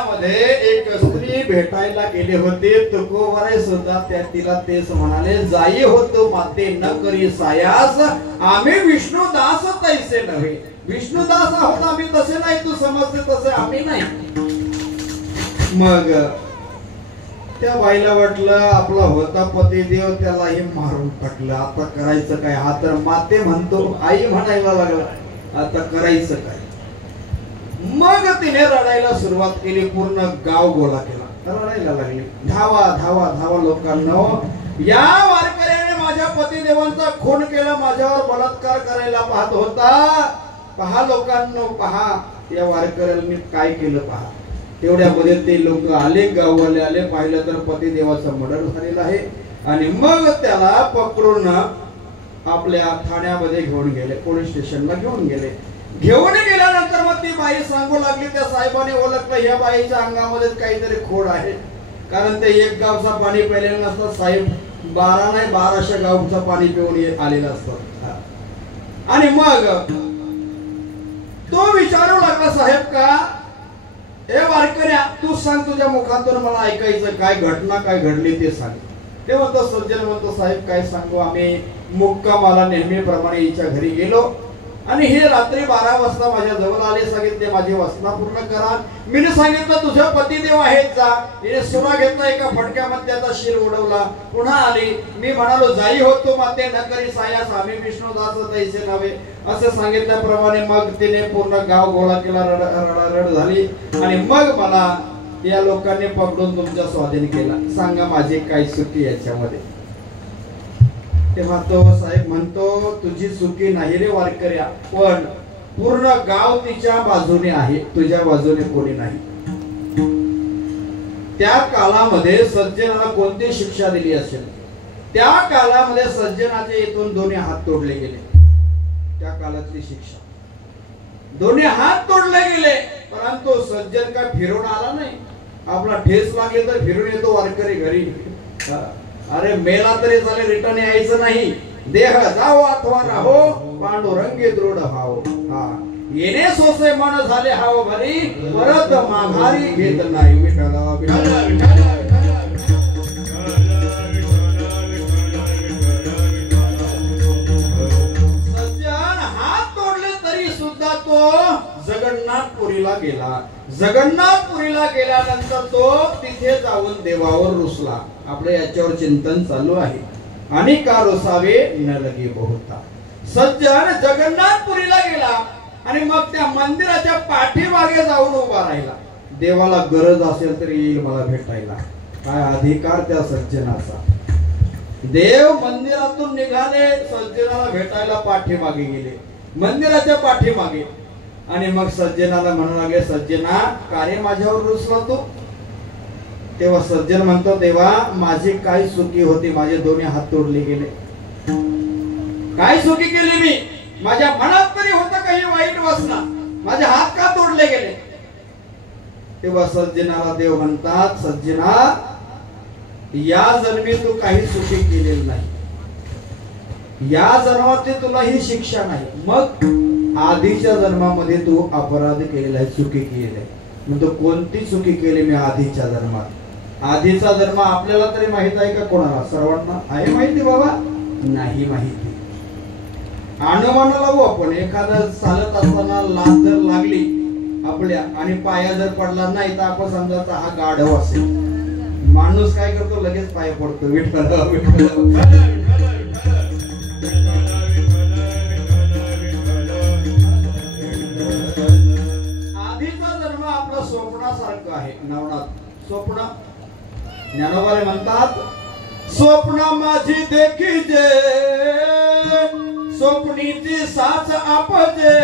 आम्ही एक स्त्री भेटायला गेले होते. तुकोबराय सुद्धा त्या तिला तेच म्हणाले, जाई होतो माते न करी सायास, आम्ही विष्णुदास तैसे नव्हे. विष्णुदास आहोत आम्ही, तसे नाही. तू समजते तसे आम्ही नाही. मग त्या बाईला वाटलं आपला होता पतिदेव त्यालाही मारून टाकलं. आता करायचं काय? हा तर माते म्हणतो, आई म्हणायला लागला, आता करायचं काय? मग तिने रडायला सुरुवात केली. पूर्ण गाव गोळा केला. रडायला लागली, धावा धावा धावा लोकांना, या वारकऱ्याने माझ्या पतिदेवांचा खून केला, माझ्यावर बलात्कार करायला पाहत होता. पहा लोकांनो, पहा या वारकऱ्याने काय केलं पहा. तेवढ्यामध्ये ते लोक आले, गाववाले आले, पाहिलं तर पतिदेवाचा मर्डर झालेला आहे. आणि मग त्याला पकडून आपल्या ठाण्यामध्ये घेऊन गेले, पोलीस स्टेशनला घेऊन गेले. घेऊन गेल्यानंतर मग ती बाई सांगू लागली, त्या साहेबांनी ओळखलं या बाईच्या अंगामध्ये काहीतरी खोड आहे. कारण ते एक गावचा पाणी प्यायलेलं नसतं साहेब, 12 नाही 1200 गावचं पाणी पिऊन आलेलं असतं. आणि मग तो विचारू लागला, साहेब का हे वारकऱ्या, तू सांग, तुझ्या मुखातून मला ऐकायचं, काय घटना काय घडली ते सांग. ते म्हणतो, सज्जन म्हणतो, साहेब काय सांगू, आम्ही मुक्कामाला नेहमीप्रमाणे हिच्या घरी गेलो आणि हे रात्री 12 वाजता माझ्या जवळ आले. सांगितले माझी वासना पूर्ण करा. मी सांगितलं तुझ्या पतिदेव आहेत जा. हिने सुरा घेतला, एका फटक्यामध्ये त्याचा शिर उडवला. पुन्हा आली. मी म्हणालो, जाई होतो माते न करी सायास, आम्ही विष्णुदास तैसे नव्हे, असे सांगितल्याप्रमाणे मग तिने पूर्ण गाव गोळा केला. रडारड झाली. आणि मग मला या लोकांनी पकडून तुमच्या स्वाधीन केला. सांगा माझी काय चुकी याच्यामध्ये? तेव्हा तो साहेब म्हणतो, तुझी चुकी नाही रे वारकऱ्या, पण पूर्ण गाव तिच्या बाजूने आहे, तुझ्या बाजूने कोणी नाही. त्या काळामध्ये सज्जनाला कोणती शिक्षा दिली असेल? त्या काळामध्ये सज्जनाचे इथून दोन्ही हात तोडले गेले. त्या काळातली शिक्षा, दोन्ही हात तोडले गेले. परंतु सज्जन काय फिरून आला नाही. आपला ठेस लागले तर फिरून येतो वारकरी घरी. अरे मेला तरी चालेल, रिटर्न यायचं नाही. देह जाओ अथवा राहो पांडुरंगी दृढ भाव हा येणे सोसे मन झाले हाव भरी परत माघारी घेत नाही विठ्ठल विठ्ठल जगन्नाथपुरीला गेला. जगन्नाथपुरीला गेल्यानंतर तो तिथे जाऊन देवावर रुसला. आपल्या याच्यावर चिंतन चालू आहे. आणि का रुसावे न लगे बहुता. सज्जन जगन्नाथपुरीला गेला आणि मग त्या मंदिराच्या पाठीमागे जाऊन उभा राहिला. देवाला गरज असेल तर येईल मला भेटायला. काय अधिकार त्या सज्जनाचा. देव मंदिरातून निघाले, सज्जनाला भेटायला पाठीमागे गेले. मंदिराच्या पाठीमागे आणि मग सज्जनाला म्हणू लागले, सज्जना का रे माझ्यावर रुसला तू. तेव्हा सज्जन म्हणतो, देवा माझी काय चुकी होती. माझे दोन्ही हात तोडले गेले. काय चुकी केली मी. माझ्या मनात तरी होतं काही वाईट वासना. माझे हात का तोडले गेले. तेव्हा सज्जनाला देव म्हणतात, सज्जना या जन्मी तू काही चुकी केलेली नाही. या जन्मात तुला ही शिक्षा नाही. मग आधीच्या जन्मामध्ये तू अपराध केलेला आहे, चुकी केलेली आहे. म्हणजे कोणती चुकी केली मी आधीच्या जन्मात. आधीचा जन्म आपल्याला तरी माहित आहे का. कोणाला सर्वांना आहे माहिती बाबा. नाही माहिती. अनुमान लावू आपण. एखादा चालत असताना लात जर लागली आपल्या आणि पाया जर पडला नाही तर आपण समजायचा हा गाढव असेल. माणूस काय करतो, लगेच पाय पडतो. विठ्ठल विठ्ठल. स्वप्नासारखं आहे. नवनाथ स्वप्न. ज्ञानोबाले म्हणतात, स्वप्न माझी देखीजे स्वप्नीची साच आपजे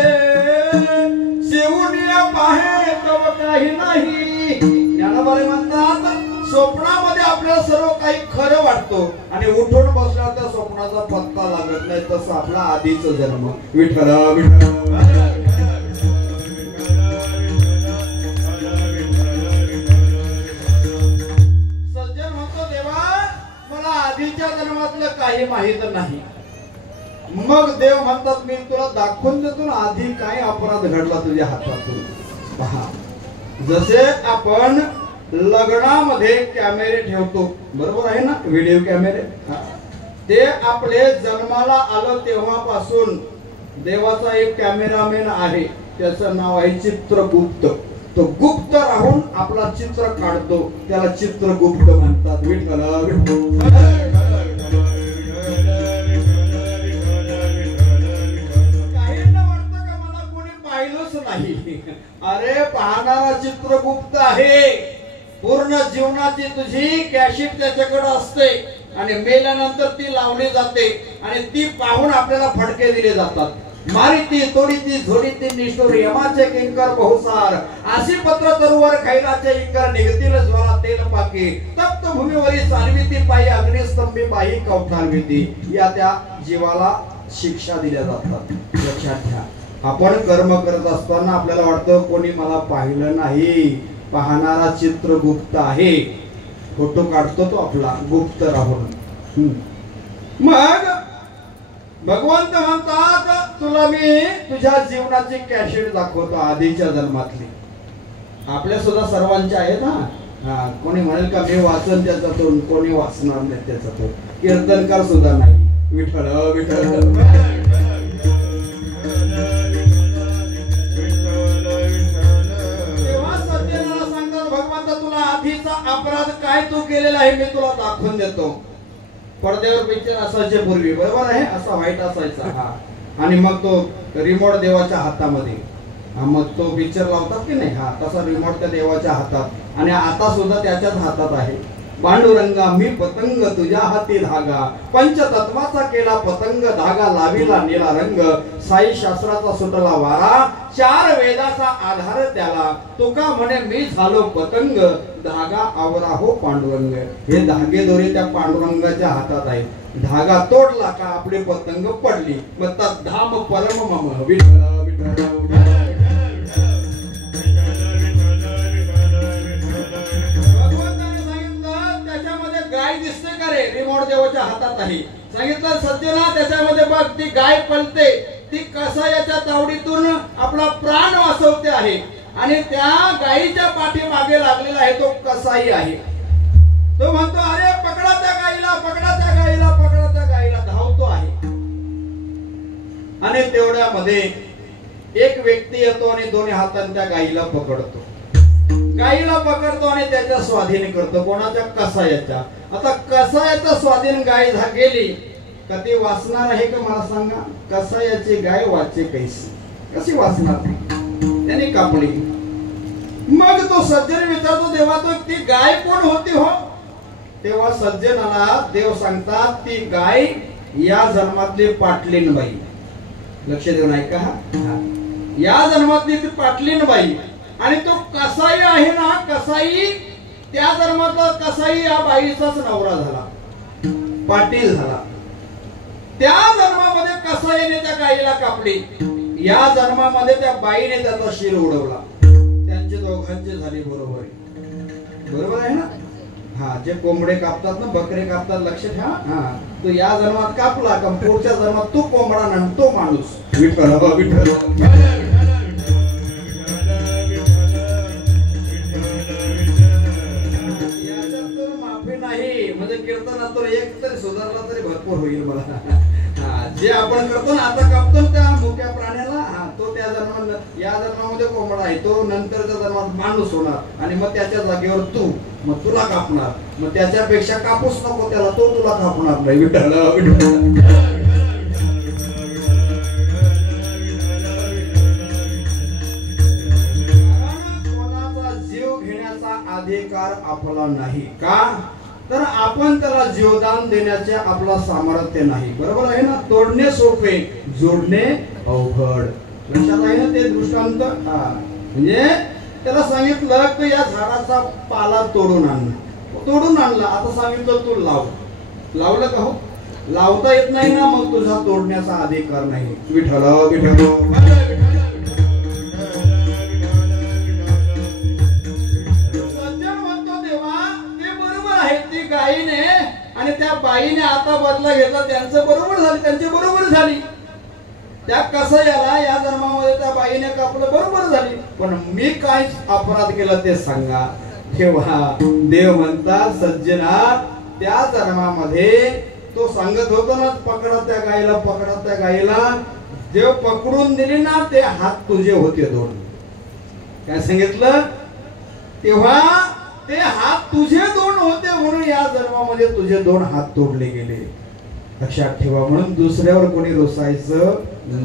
शिवनिया पाहे तव काही नाही. ज्ञानोबाले म्हणतात, स्वप्नामध्ये आपल्याला सर्व काही खरं वाटतो आणि उठून बसल्यावर त्या स्वप्नाचा पत्ता लागत नाही. तसं आपला आधीचा जन्म. विठ्ठल विठ्ठल. आधीच्या जन्मातलं काही माहित नाही. मग देव म्हणतात, मी तुला दाखवून देतो आधी काय अपराध घडला तुझ्या हातातून. पहा, जसे आपण लग्नामध्ये कॅमेरे ठेवतो, बरोबर आहे ना, व्हिडिओ कॅमेरे. ते आपले जन्माला आलं तेव्हापासून देवाचा एक कॅमेरामॅन आहे. त्याचं नाव आहे चित्रगुप्त. तो गुप्त राहून आपला चित्र काढतो. त्याला चित्रगुप्त म्हणतात. विठ्ठल काहींना वाटतं का मला कोणी पाहिलंच नाही. अरे पाहणारा चित्रगुप्त आहे. पूर्ण जीवनाची तुझी कॅशिट त्याच्याकडे असते आणि मेल्यानंतर ती लावली जाते आणि ती पाहून आपल्याला फटके दिले जातात. मारिती तोडीती झोडीती निष्ठुर यमाचे किंकर बहुसार अशी पत्र तरुवर खैराचे इंकर निघतील ज्वाला तेल पाके तप्त भूमीवरी चालविती पायी अग्निस्तंभी बाई कवठालविती. या त्या जीवाला शिक्षा दिल्या जातात. लक्षात घ्या. आपण कर्म करत असताना आपल्याला वाटतं कोणी मला पाहिलं नाही. पाहणारा चित्रगुप्त आहे. फोटो काढतो तो आपला गुप्त राहून. मग भगवंत म्हणतात, तुला मी तुझ्या जीवनाची कॅसेट दाखवतो आधीच्या जन्मातली. आपल्या सुद्धा सर्वांच्या आहे ना. कोणी म्हणेल का मी वाचन त्याच्यातून, कोणी वाचणार नाही त्याच्यातून. कीर्तनकार सुद्धा नाही. विठ्ठल विठ्ठल. तेव्हा सज्जनाला सांगतात, भगवंत तुला आधीचा अपराध काय तू केलेला आहे मी तुला दाखवून देतो. पडद्यावर पिक्चर असायचे पूर्वी, बरोबर आहे. असा व्हाईट असायचा. हा आणि मग तो रिमोट देवाच्या हातामध्ये. मग तो पिक्चर लावतात की नाही. हा तसा रिमोट त्या देवाच्या हातात आणि आता सुद्धा त्याच्याच हातात आहे. पांडुरंगा मी पतंग तुझ्या हाती धागा पंचतत्वाचा केला पतंग धागा लाविला निळा रंग साई शास्त्राचा सुटला वारा चार वेदाचा आधार त्याला तुका म्हणे मी झालो पतंग धागा आवरा हो पांडुरंग. हे धागे दोरे त्या पांडुरंगाच्या हातात आहे. धागा तोडला का आपली पतंग पडली. मग धाम परम मम विठ्ठल विठ्ठल. गाय दिसते का रे? रिमोट देवाच्या हातात आहे. सांगितलं सज्जना त्याच्यामध्ये बघ ती गाय पलते, ती कसायाच्या तावडीतून आपला प्राण वाचवते आहे आणि त्या गायीच्या पाठीमागे लागलेला आहे तो कसाई आहे. तो म्हणतो अरे पकडा त्या गायीला, पकडा त्या गायीला, पकडा त्या गायीला, धावतो आहे. आणि तेवढ्यामध्ये एक व्यक्ती येतो आणि दोन्ही हाताने त्या गायीला पकडतो. गायीला पकडतो आणि त्याच्या स्वाधीन करतो. कोणाच्या? कसायाच्या. आता कसायाच्या स्वाधीन गाय गेली का ती वाचणार आहे का मला सांगा? कसायाची गाय वाचे कैसी, कशी वाचणार? त्याने कापली. मग तो सज्जन विचारतो देवा तो ती गाय कोण होती हो? तेव्हा सज्जनाला देव सांगतात ती गाय या जन्मातली पाटलीन बाई. लक्ष देऊन ऐका. या जन्मातली ती पाटलीन बाई आणि तो कसाई आहे ना, कसाई त्या जन्मातला कसाई या बाईचाच नवरा झाला, पाटील झाला. त्या जन्मामध्ये कसाईने त्या गायीला कापली, या जन्मामध्ये त्या बाईने त्याचा शिर उडवला. त्यांचे दोघांचे झाले बरोबर. बरोबर आहे ना? हा, जे कोंबडे कापतात ना, बकरे कापतात, लक्ष ठेवा. हा, तो या जन्मात कापला का पुढच्या जन्मात तो कोंबडा नाही तो माणूस. विठ्ठल विठ्ठल नाही म्हणजे कीर्तनातून एक तरी सुधारला तरी भरपूर होईल मला. जे आपण करतो ना आता कापतो त्या मुक्या प्राण्याला, तो त्या जन्मात या जन्मामध्ये कोंबडा आहे, तो नंतरच्या जन्मात माणूस होणार आणि मग त्याच्या जागेवर तू, मग तुला कापणार. मग त्याच्यापेक्षा कापूस नको त्याला, तो तुला कापणार नाही. विठ्ठल विठ्ठल अधिकार आपला नाही का? तर आपण त्याला जीवदान देण्याचे आपला सामर्थ्य नाही. बरोबर आहे ना? तोडणे सोपे, जोडणे अवघड. लक्षात आहे ना ते दृष्टांत? म्हणजे त्याला सांगितलं की या झाडाचा पाला तोडून आण, तोडून आणला. आता सांगितलं तू लाव, लावलं का? हो, लावता येत नाही ना, मग तुझा तोडण्याचा अधिकार नाही. विठ्ठल विठ्ठल गायीने आणि त्या बाईने आता बदला घेतला. त्यांचं बरोबर झाली, त्यांची बरोबर झाली. त्या कसायाला या जन्मामध्ये त्या बाईने कापलं, बरोबर झाली. पण मी काय अपराध केला ते सांगा. तेव्हा देव म्हणतात सज्जना त्या जन्मामध्ये तो सांगत होता ना पकडा त्या गायीला, पकडा त्या गायीला. देव पकडून दिली ना ते हात तुझे होते दोन. काय सांगितलं? तेव्हा ते हात तुझे दोन होते म्हणून या जन्मामध्ये तुझे दोन हात तोडले गेले. लक्षात ठेवा. म्हणून दुसऱ्यावर कोणी रोसायचं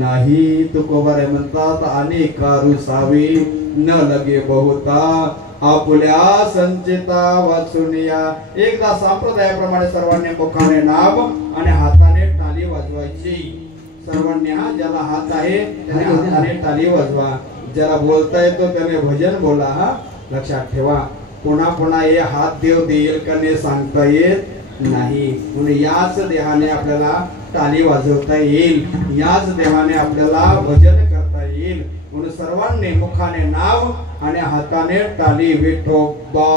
नाही. तुकोबारे म्हणतात अनेका रुसावी न लगे बहुता आपुल्या संचिता वाचून या. एकदा संप्रदायाप्रमाणे सर्वांनी मुखाने नाम आणि हाताने टाळी वाजवायची. सर्वांनी ज्याला हात आहे त्याने हाताने टाळी वाजवा. ज्याला बोलता येतो त्याने भजन बोला. लक्षात ठेवा. पुन्हा पुन्हा हे हात देव देईल का नाही सांगता येत नाही. म्हणून याच देहाने आपल्याला टाळी वाजवता येईल, याच देहाने आपल्याला भजन करता येईल. म्हणून सर्वांनी मुखाने नाव आणि हाताने टाळी. विठोबा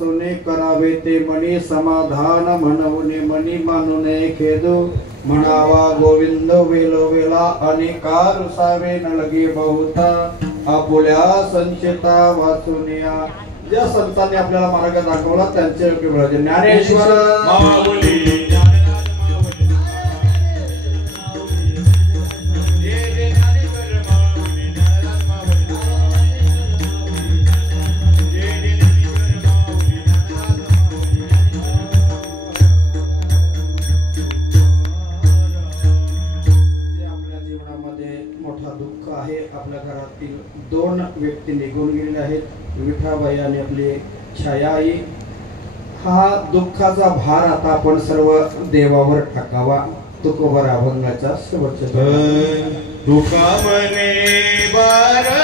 वाचूने करावे ते मनी समाधान म्हणवणे मनी मानू नये खेदू म्हणावा गोविंद वेलोवेला अनेका रुसावे नलगे बहुता आपुल्या संचिता वाचुनिया. ज्या संतांनी आपल्याला मार्ग दाखवला त्यांचे योग्य मिळाले. ज्ञानेश्वर माऊली आपल्या घरातील 2 व्यक्ती निघून गेलेले आहेत, विठाबाई आणि आपली छायाई. हा दुःखाचा भार आता आपण सर्व देवावर टाकावा. तुकोबरा अभंगाच्या शेवटच्या दुखा मने बारा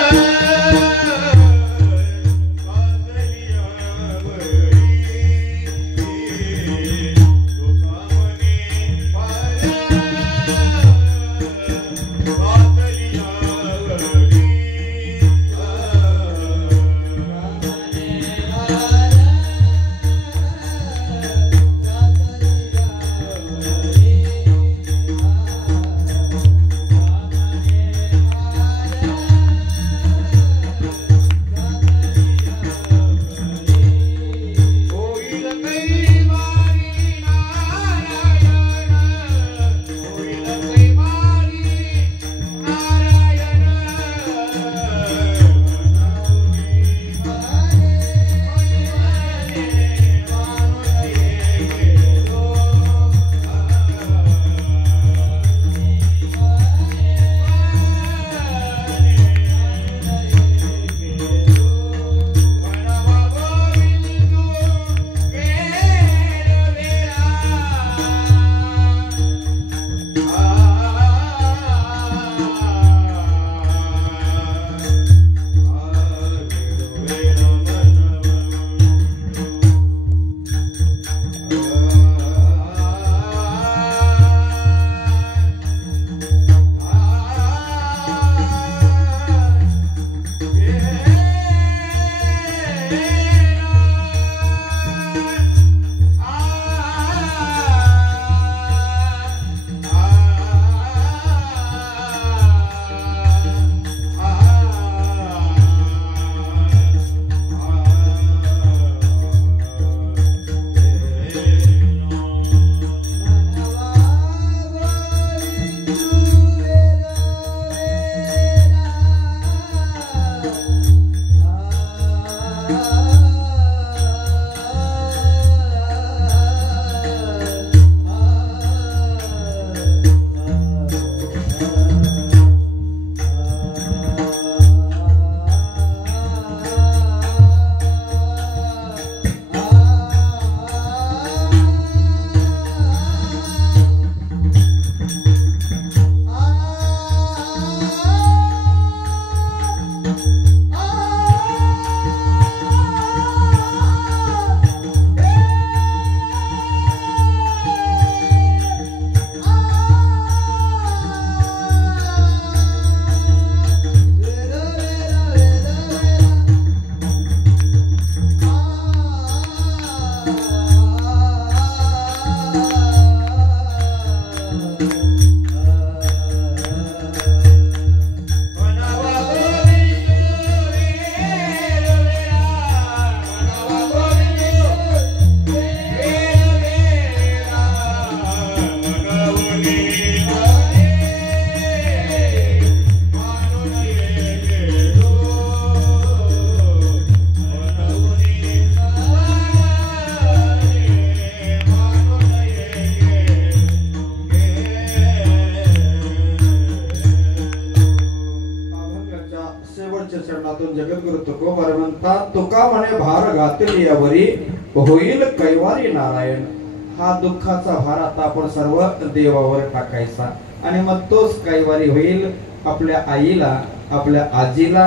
जगद्गुरु तुकोबार म्हणतात तुका म्हणे भार घातली यावरी होईल कैवारी नारायण. हा दुःखाचा भार आता आपण सर्व देवावर टाकायचा आणि मग तोच कैवारी होईल. आपल्या आईला आपल्या आजीला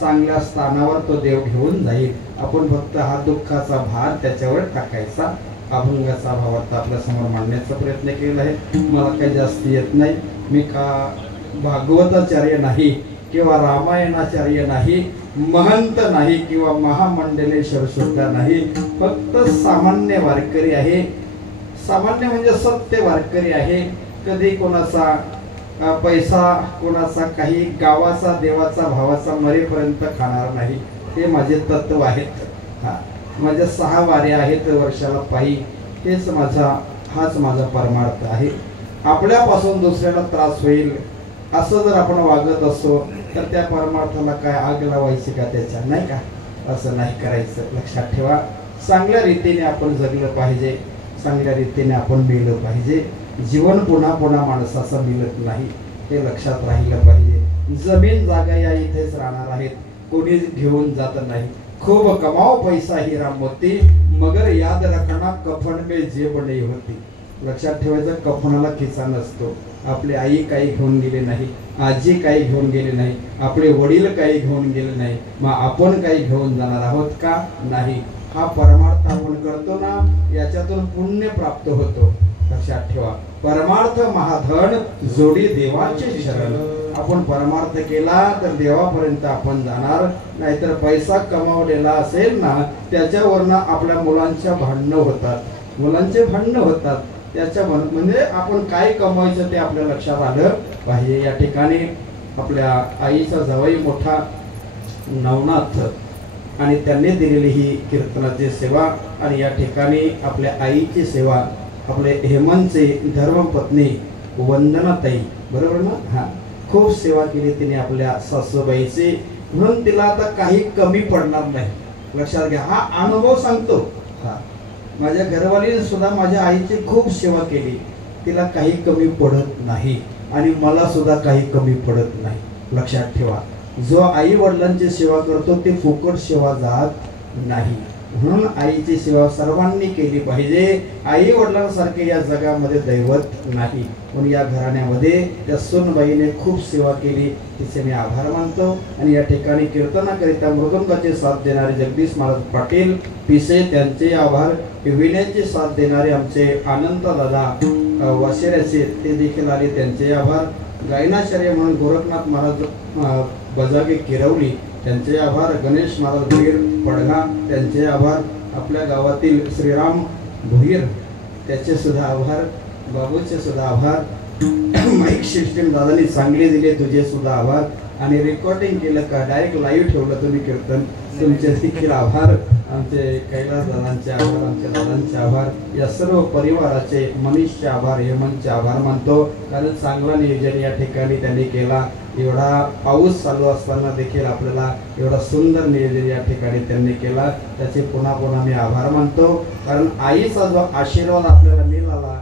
चांगल्या स्थानावर तो देव घेऊन जाईल. आपण फक्त हा दुःखाचा भार त्याच्यावर टाकायचा. अभंगाचा भावार्थ आपल्या समोर मांडण्याचा प्रयत्न केला आहे. मला काही जास्त येत नाही. मी का भागवताचार्य नाही किंवा रामायणाचार्य नाही. महंत नाही किंवा महामंडलेश्वर सुद्धा नाही, फक्त सामान्य वारकरी आहे. सामान्य म्हणजे सत्य वारकरी आहे. कधी कोणाचा पैसा, कोणाचा काही गावाचा, देवाचा, भावाचा मरेपर्यंत खाणार नाही. हे माझे तत्व आहेत. माझ्या 6 वाऱ्या आहेत वर्षाला पायी. हाच माझा परमार्थ आहे. आपल्यापासून दुसऱ्याला त्रास होईल असं जर आपण वागत असो तर त्या परमार्थाला काय आग लावायची का त्याच्या, नाही का? असं नाही करायचं. लक्षात ठेवा, चांगल्या रीतीने आपण जगलं पाहिजे, चांगल्या रीतीने आपण मेलं पाहिजे. जीवन पुन्हा पुन्हा माणसाचं मिळत नाही, हे लक्षात राहिलं पाहिजे. जमीन जागा या इथेच राहणार आहेत, कोणी घेऊन जात नाही. खूप कमाओ पैसा ही राम मोती, मगर याद रखना कफन में जेब नहीं होती. लक्षात ठेवायचं, कफनाला खिसा नसतो. आपली आई काही घेऊन गेले नाही, आजी काही घेऊन गेले नाही, आपले वडील काही घेऊन गेले नाही, मग आपण काही घेऊन जाणार आहोत का? नाही. हा परमार्थ आपण करतो ना, याच्यातून पुण्य प्राप्त होतो. लक्षात ठेवा, परमार्थ महाधन जोडी देवाचे शरण. आपण परमार्थ केला तर देवापर्यंत आपण जाणार. नाहीतर पैसा कमावलेला असेल ना, त्याच्यावरनं आपल्या मुलांच्या भांडणं होतात, मुलांचे भांडणं होतात. त्याच्या म्हणजे आपण काय कमवायचं ते आपल्या लक्षात आलं पाहिजे. या ठिकाणी आपल्या आईचा जावई मोठा नवनाथ आणि त्यांनी दिलेली ही कीर्तनाची सेवा, आणि या ठिकाणी आपल्या आईची सेवा आपले हेमंतचे धर्मपत्नी वंदनाताई, बरोबर ना? हा, खूप सेवा केली तिने आपल्या सासूबाईची, म्हणून तिला आता काही कमी पडणार नाही. लक्षात घ्या, हा अनुभव सांगतो. हा, माझ्या घरवालीने सुद्धा माझ्या आईची खूप सेवा केली, तिला काही कमी पडत नाही आणि मला सुद्धा काही कमी पडत नाही. लक्षात ठेवा, जो आई वडिलांची सेवा करतो ते फुकट सेवा जात नाही. म्हणून आईची सेवा सर्वांनी केली पाहिजे. आई वडिलांसारखे या जगामध्ये दैवत नाही. म्हणून या घराण्यामध्ये त्या सोनबाईने खूप सेवा केली, तिचे मी आभार मानतो. आणि या ठिकाणी कीर्तनाकरिता मृदंगाचे साथ देणारे जगदीश महाराज पाटील पिसे, त्यांचे आभार. विण्याची साथ देणारे आमचे आनंद दादा वाशेऱ्याचे, ते देखील आले, त्यांचे आभार. गायनाचार्य म्हणून गोरखनाथ महाराज बजागे किरवली, त्यांचे आभार. गणेश महाराज भोईर पडघा, त्यांचे आभार. आपल्या गावातील श्रीराम भोईर, त्याचे सुद्धा आभार. बाबूचे सुद्धा आभार. माईक सिस्टीम दादांनी चांगली दिली, तुझे सुद्धा आभार. आणि रेकॉर्डिंग केलं का डायरेक्ट लाईव्ह ठेवलं तुम्ही कीर्तन, तुमचे देखील आभार. आमचे कैलास दादांचे आभार, आमच्या दादांचे आभार. या सर्व परिवाराचे, मनीषचे आभार, हेमंतचे आभार मानतो. कारण चांगला नियोजन या ठिकाणी त्यांनी केला. एवढा पाऊस चालू असताना देखील आपल्याला एवढा सुंदर नियोजन या ठिकाणी त्यांनी केला, त्याचे पुन्हा पुन्हा मी आभार मानतो. कारण आईचा जो आशीर्वाद आपल्याला मिळाला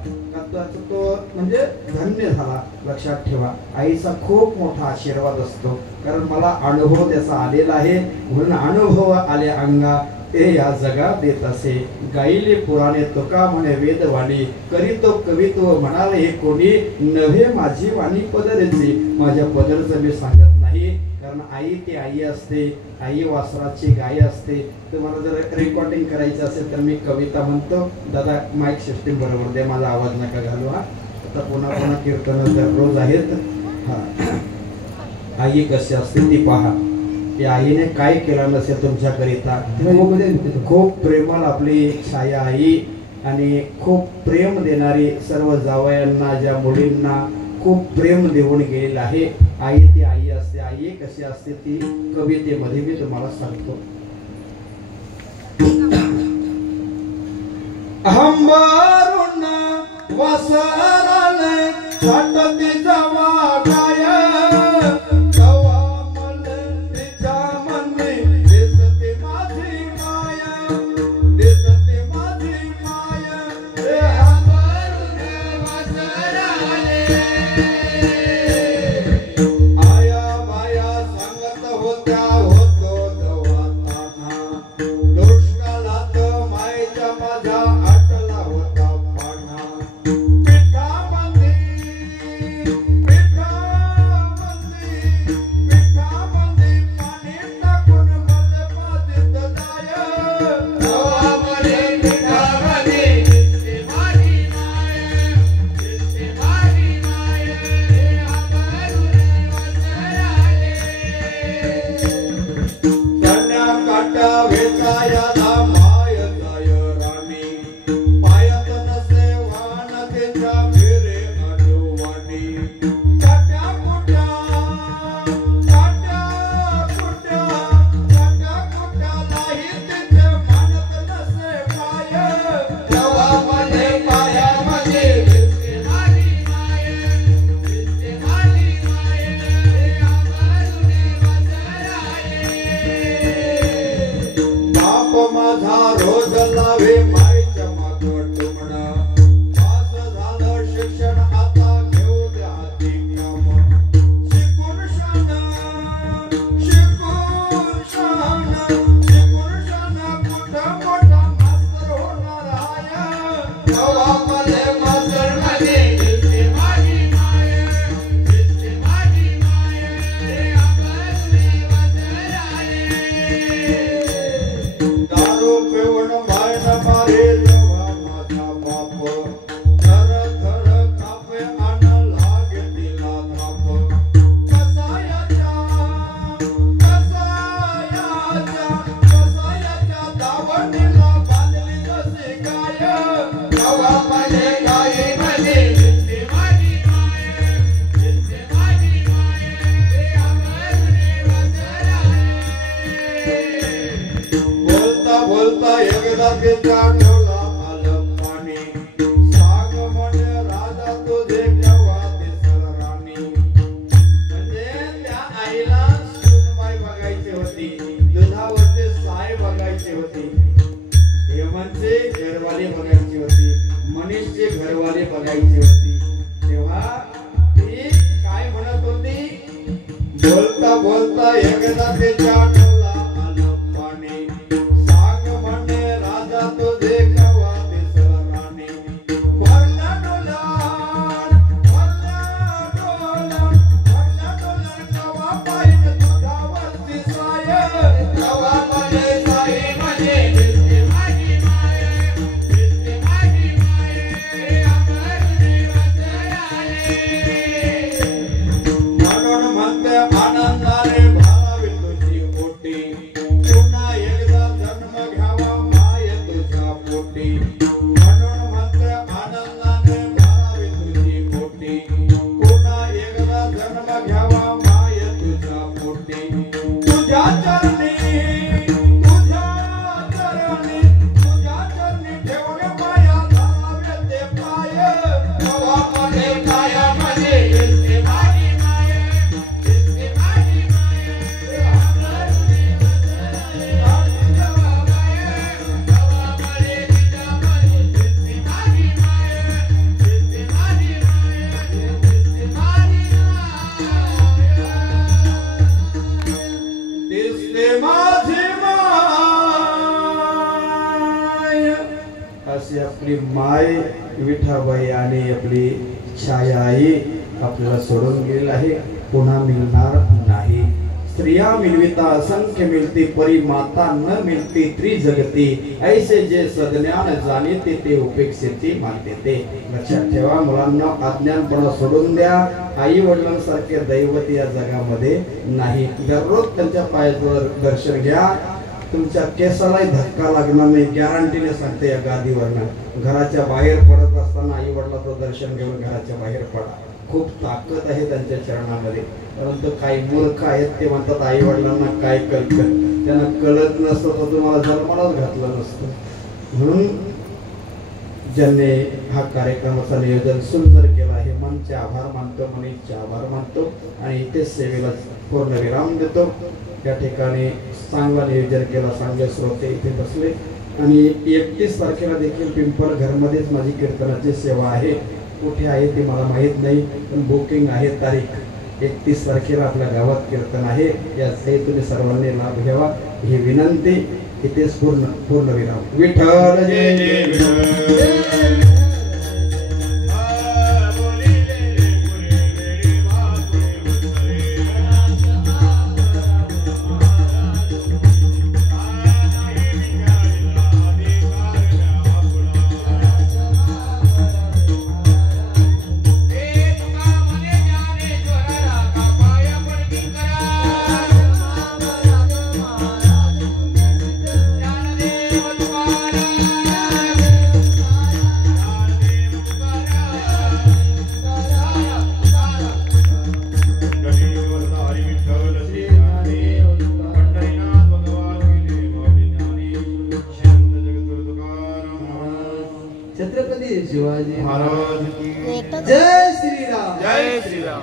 तो म्हणजे धन्य झाला. लक्षात ठेवा, आईचा खूप मोठा आशीर्वाद असतो. कारण मला अनुभव त्याचा आलेला आहे. म्हणून अनुभव आले अंगा ते या जगात देत असे. गाईले पुराणे तुका म्हणे वेदवाणी, करीतो कवित्व म्हणाले हे कोणी, नव्हे माझी वाणी पदरेची. माझ्या पदरचं मी सांगत नाही, कारण आई ती आई असते, आई वासराची गाय असते. तुम्हाला जर रेकॉर्डिंग करायचं असेल तर मी कविता म्हणतो. दादा माईक सिस्टीम बरोबर दे, माझा आवाज नका घालू. हा, आता पुन्हा पुन्हा कीर्तन दररोज आहेत. हा, आई कशी असते ती पहा. या आईने काय केलं नसेल तुमच्याकरिता. खूप प्रेमळ आपली छाया आई, आणि खूप प्रेम देणारी सर्व जावयांना, ज्या मुलींना खूप प्रेम देऊन गेलेलं आहे. आई ती आई असते. आई कशी असते ती कवितेमध्ये मी तुम्हाला सांगतो. अंबारून वसराने छाटती जवा गाय, पिठामध्ये त्याचा डोला आलं पाणी सांग म्हणे राजा तुझे केव्हा दिसल राणी. म्हणजे त्या आईला सुनबाई बघायची होती, दुधावरचे साय बघायची होती, हेमंतचे घरवाले बघायची होती, मनीषचे घरवाले बघायची होती. तेव्हा ती काय म्हणत होती, बोलता बोलता एकदा त्याच्या डोला आलं पाणी सांग म्हणे राजा तुझे केव्हा दिसल राणी. भरला डोलान भरला डोलान भरला डोलान केव्हा पाहिजे दुधावरची साय केव्हा म्हणे साई म्हणे दिसते माझी माय दिसते माझी माय अमरने वसराले. म्हणून म्हणते आनंदाने भारावी तुझी ओटी पुन्हा एकदा जन्म घ्यावा माय तुझ्या पोटी. म्हणून म्हणते आनंदाने भारावी तुझी ओटी पुन्हा एकदा जन्म घ्यावा माय तुझ्या पोटी. तुझ्या चरणी ठेवले माया धरावे ते पाय केव्हा म्हणे पाया म्हणे दिसते माझी माय दिसते माझी माय अमरने वसराले. केव्हा माय केव्हा म्हणे तिच्या म्हणे दिसते माझी माय दिसते माझी माय दिसते माझी माय दिसते माझी माय. अशी आपली माय विठाबाई आणि आपली छाया आई आपल्याला सोडून गेलेली आहे, पुन्हा मिळणार नाही. स्त्रिया मिलविता असंख्य मिळती परी माता न मिळती त्रिजगती. ऐसे जे सज्ञान जाणीते ते उपेक्षिती मानते ते. लक्षात ठेवा मुलांना, अज्ञानपणा सोडून द्या. आई वडिलांसारखे दैवत या जगामध्ये नाही. दररोज त्यांच्या पायाजवळ दर्शन घ्या, तुमच्या केसालाही धक्का लागणार नाही, गॅरंटीने सांगते या गादीवरनं. घराच्या बाहेर पडत असताना आई वडिलांचं दर्शन घेऊन घराच्या बाहेर पडा. खूप ताकद आहे त्यांच्या चरणामध्ये. परंतु काही मूर्ख आहेत, ते म्हणतात आई वडिलांना काय कळतं, त्यांना कळत नसतं तर तुम्हाला जन्मालाच घातलं नसतं. म्हणून ज्यांनी हा कार्यक्रमाचं नियोजन सुंदर केलं आहे, मनचे आभार मानतो, मनीषचे आभार मानतो आणि इथेच सेवेला पूर्ण विराम देतो. या ठिकाणी चांगला नियोजन केला, चांगले श्रोते इथे बसले आणि 31 तारखेला देखील पिंपळ घरमध्येच माझी कीर्तनाची सेवा आहे. कुठे आहे ते मला माहीत नाही, पण बुकिंग आहे तारीख. 31 तारखेला आपल्या गावात कीर्तन आहे. याचे तुम्ही सर्वांनी लाभ घ्यावा ही विनंती. इथेच पूर्ण विराम. विठ्ठल जय जय विठ्ठल. छत्रपती शिवाजी महाराज की जय श्रीराम. जय श्रीराम.